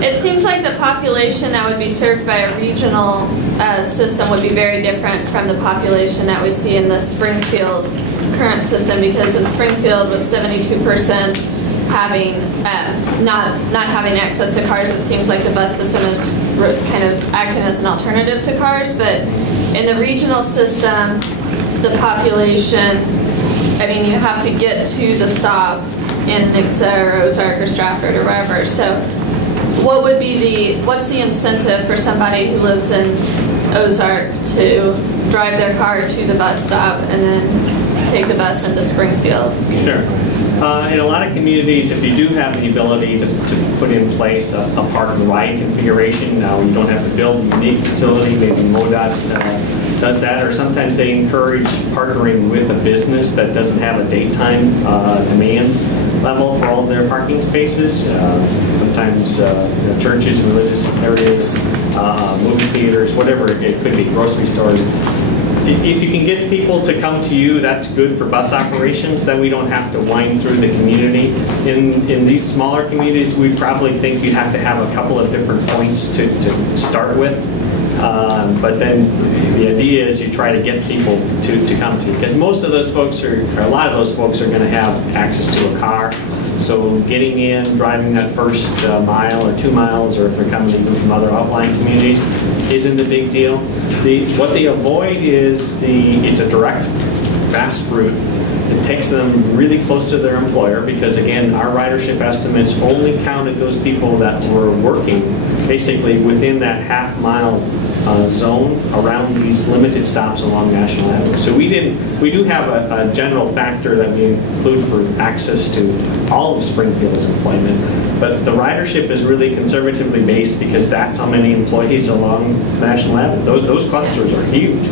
it seems like the population that would be served by a regional system would be very different from the population that we see in the Springfield current system, because in Springfield with 72% having not having access to cars, it seems like the bus system is kind of acting as an alternative to cars. But in the regional system, the population, I mean, you have to get to the stop in Nixa or Ozark or Stratford or wherever. So what would be what's the incentive for somebody who lives in Ozark to drive their car to the bus stop and then take the bus into Springfield? Sure. In a lot of communities, if you do have the ability to put in place a park and ride configuration, now you don't have to build a unique facility, maybe MoDOT does that, or sometimes they encourage partnering with a business that doesn't have a daytime demand level for all of their parking spaces. Sometimes churches, religious areas, movie theaters, whatever it could be, grocery stores. If you can get people to come to you, that's good for bus operations. Then we don't have to wind through the community. In these smaller communities, we probably think you'd have to have a couple of different points to start with. But then the idea is you try to get people to come to you, because most of those folks or a lot of those folks are going to have access to a car. So getting in, driving that first mile or 2 miles, or if they're coming even from other outlying communities, isn't a big deal. What they avoid is it's a direct, fast route. It takes them really close to their employer, because again, our ridership estimates only counted those people that were working basically within that half-mile zone around these limited stops along National Avenue. So we do have a general factor that we include for access to all of Springfield's employment, but the ridership is really conservatively based because that's how many employees along National Avenue. Those clusters are huge.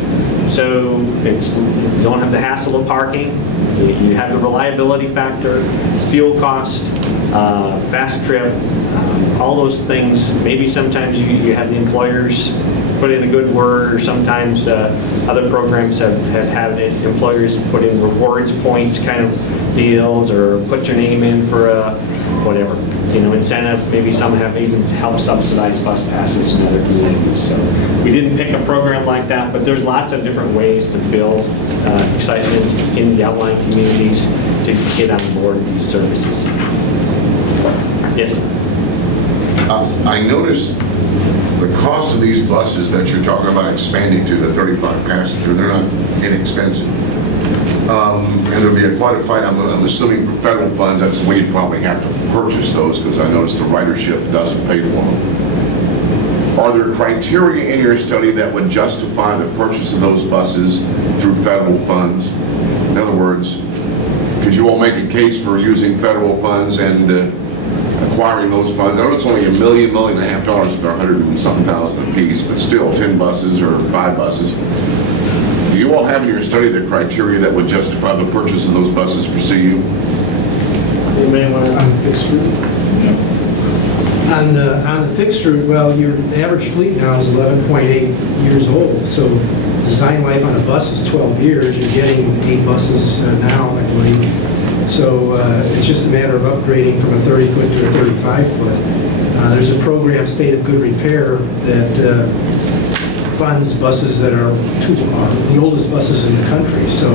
So you don't have the hassle of parking, you have the reliability factor, fuel cost, fast trip, all those things. Maybe sometimes you have the employers put in a good word, or sometimes other programs have had employers put in rewards points kind of deals, or put your name in for a whatever, incentive. Maybe some have even helped subsidize bus passes in other communities. So we didn't pick a program like that, but there's lots of different ways to build excitement in the outlying communities to get on board these services. Yes? I noticed the cost of these buses that you're talking about expanding to the 35 passenger, they're not inexpensive. And there'll be quite a fight, I'm assuming for federal funds, that's when you'd probably have to purchase those, because I noticed the ridership doesn't pay for them. Are there criteria in your study that would justify the purchase of those buses through federal funds? In other words, could you all make a case for using federal funds and acquiring those funds? I know it's only $1.5 million for $100 and something thousand a piece, but still 10 buses or 5 buses. Do you all have in your study the criteria that would justify the purchase of those buses for CU? Anybody want to? On fixed route? On the fixed route, well, your average fleet now is 11.8 years old, so design life on a bus is 12 years. You're getting 8 buses now, I believe. So it's just a matter of upgrading from a 30-foot to a 35-foot. There's a program, State of Good Repair, that funds buses that are the oldest buses in the country. So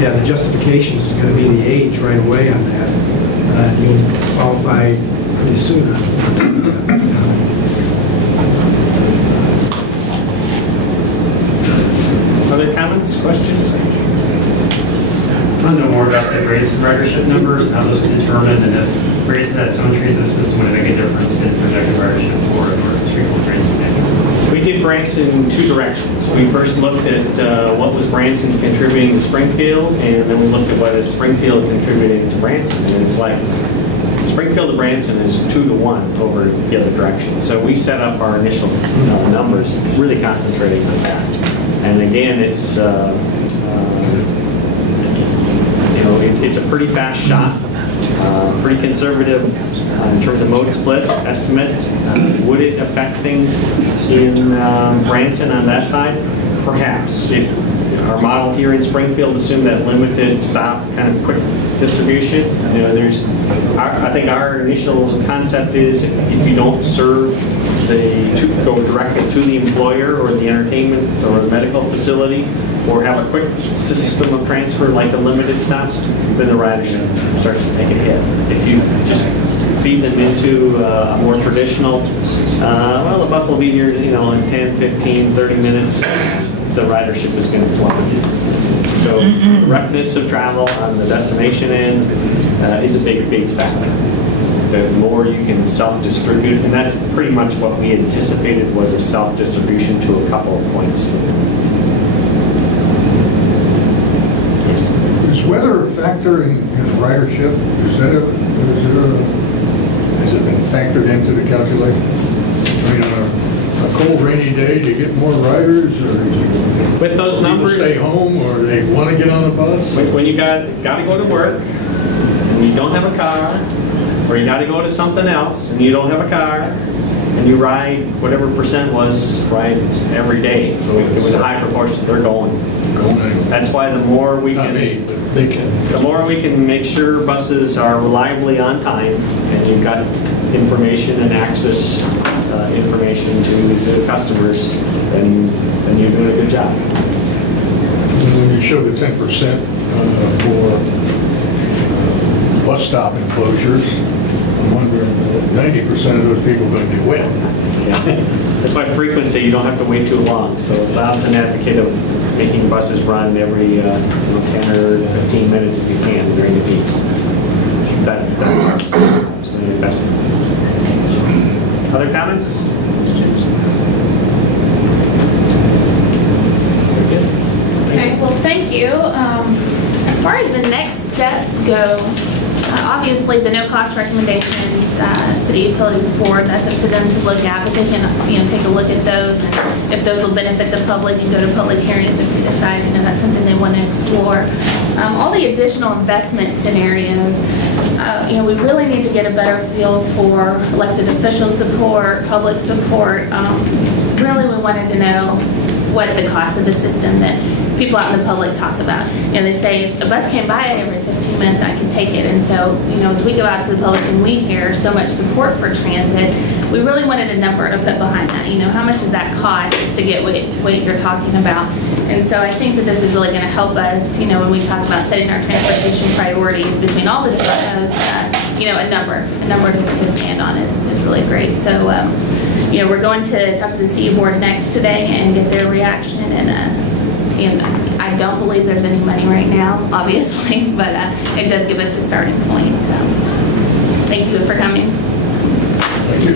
yeah, the justification is going to be the age right away on that. You'll qualify pretty soon. Other comments, questions? I want to know more about the Branson ridership numbers and how those were determined, and if Branson had its own transit system, would it make a difference in projected ridership for Springfield Transit? We did Branson in 2 directions. We first looked at what was Branson contributing to Springfield, and then we looked at what is Springfield contributing to Branson. And it's like Springfield to Branson is 2-to-1 over the other direction. So we set up our initial numbers really concentrating on that. And again, it's it's a pretty fast shot, pretty conservative in terms of mode split estimate. Would it affect things in Branson on that side? Perhaps. If our model here in Springfield assumed that limited stop kind of quick distribution. I think our initial concept is if you don't serve go directly to the employer or the entertainment or the medical facility, or have a quick system of transfer like the limited stops, then the ridership starts to take a hit. If you just feed them into a more traditional, well, the bus will be here, in 10, 15, 30 minutes, the ridership is going to plummet. So directness of travel on the destination end is a big factor. The more you can self-distribute, and that's pretty much what we anticipated was a self-distribution to a couple of points. Is weather factor in ridership? Has it been factored into the calculation? I mean, on a cold, rainy day, do you get more riders, or With those people numbers, stay home, or they want to get on a bus? when you got to go to work, and you don't have a car, or you got to go to something else, and you don't have a car, and you ride whatever percent was, ride every day. So it was a high proportion. They're going. That's why the more we Not can, me, but they can. the more we can make sure buses are reliably on time, and you've got information and access information to the customers, then you're doing a good job. When you show the 10% for bus stop enclosures, I'm wondering, 90% of those people are going to be wet. Yeah. That's why frequency, you don't have to wait too long. So Bob's an advocate of making buses run every 10 or 15 minutes if you can during the peaks. That's an investment. Other comments? Okay, well, thank you. As far as the next steps go, obviously the no-cost recommendations, City Utilities Board, that's up to them to look at, but they can, take a look at those, and if those will benefit the public and go to public hearings if they decide, that's something they want to explore. All the additional investment scenarios, we really need to get a better feel for elected official support, public support. Really, we wanted to know what the cost of the system that people out in the public talk about. They say if a bus came by every 15 minutes, I can take it. And so, as we go out to the public and we hear so much support for transit, we really wanted a number to put behind that. How much does that cost to get what you're talking about? And so I think that this is really going to help us, when we talk about setting our transportation priorities between all the different modes, a number to stand on is really great. So, we're going to talk to the CE Board next today and get their reaction, and I don't believe there's any money right now, obviously, but it does give us a starting point. So, thank you for coming. Thank you.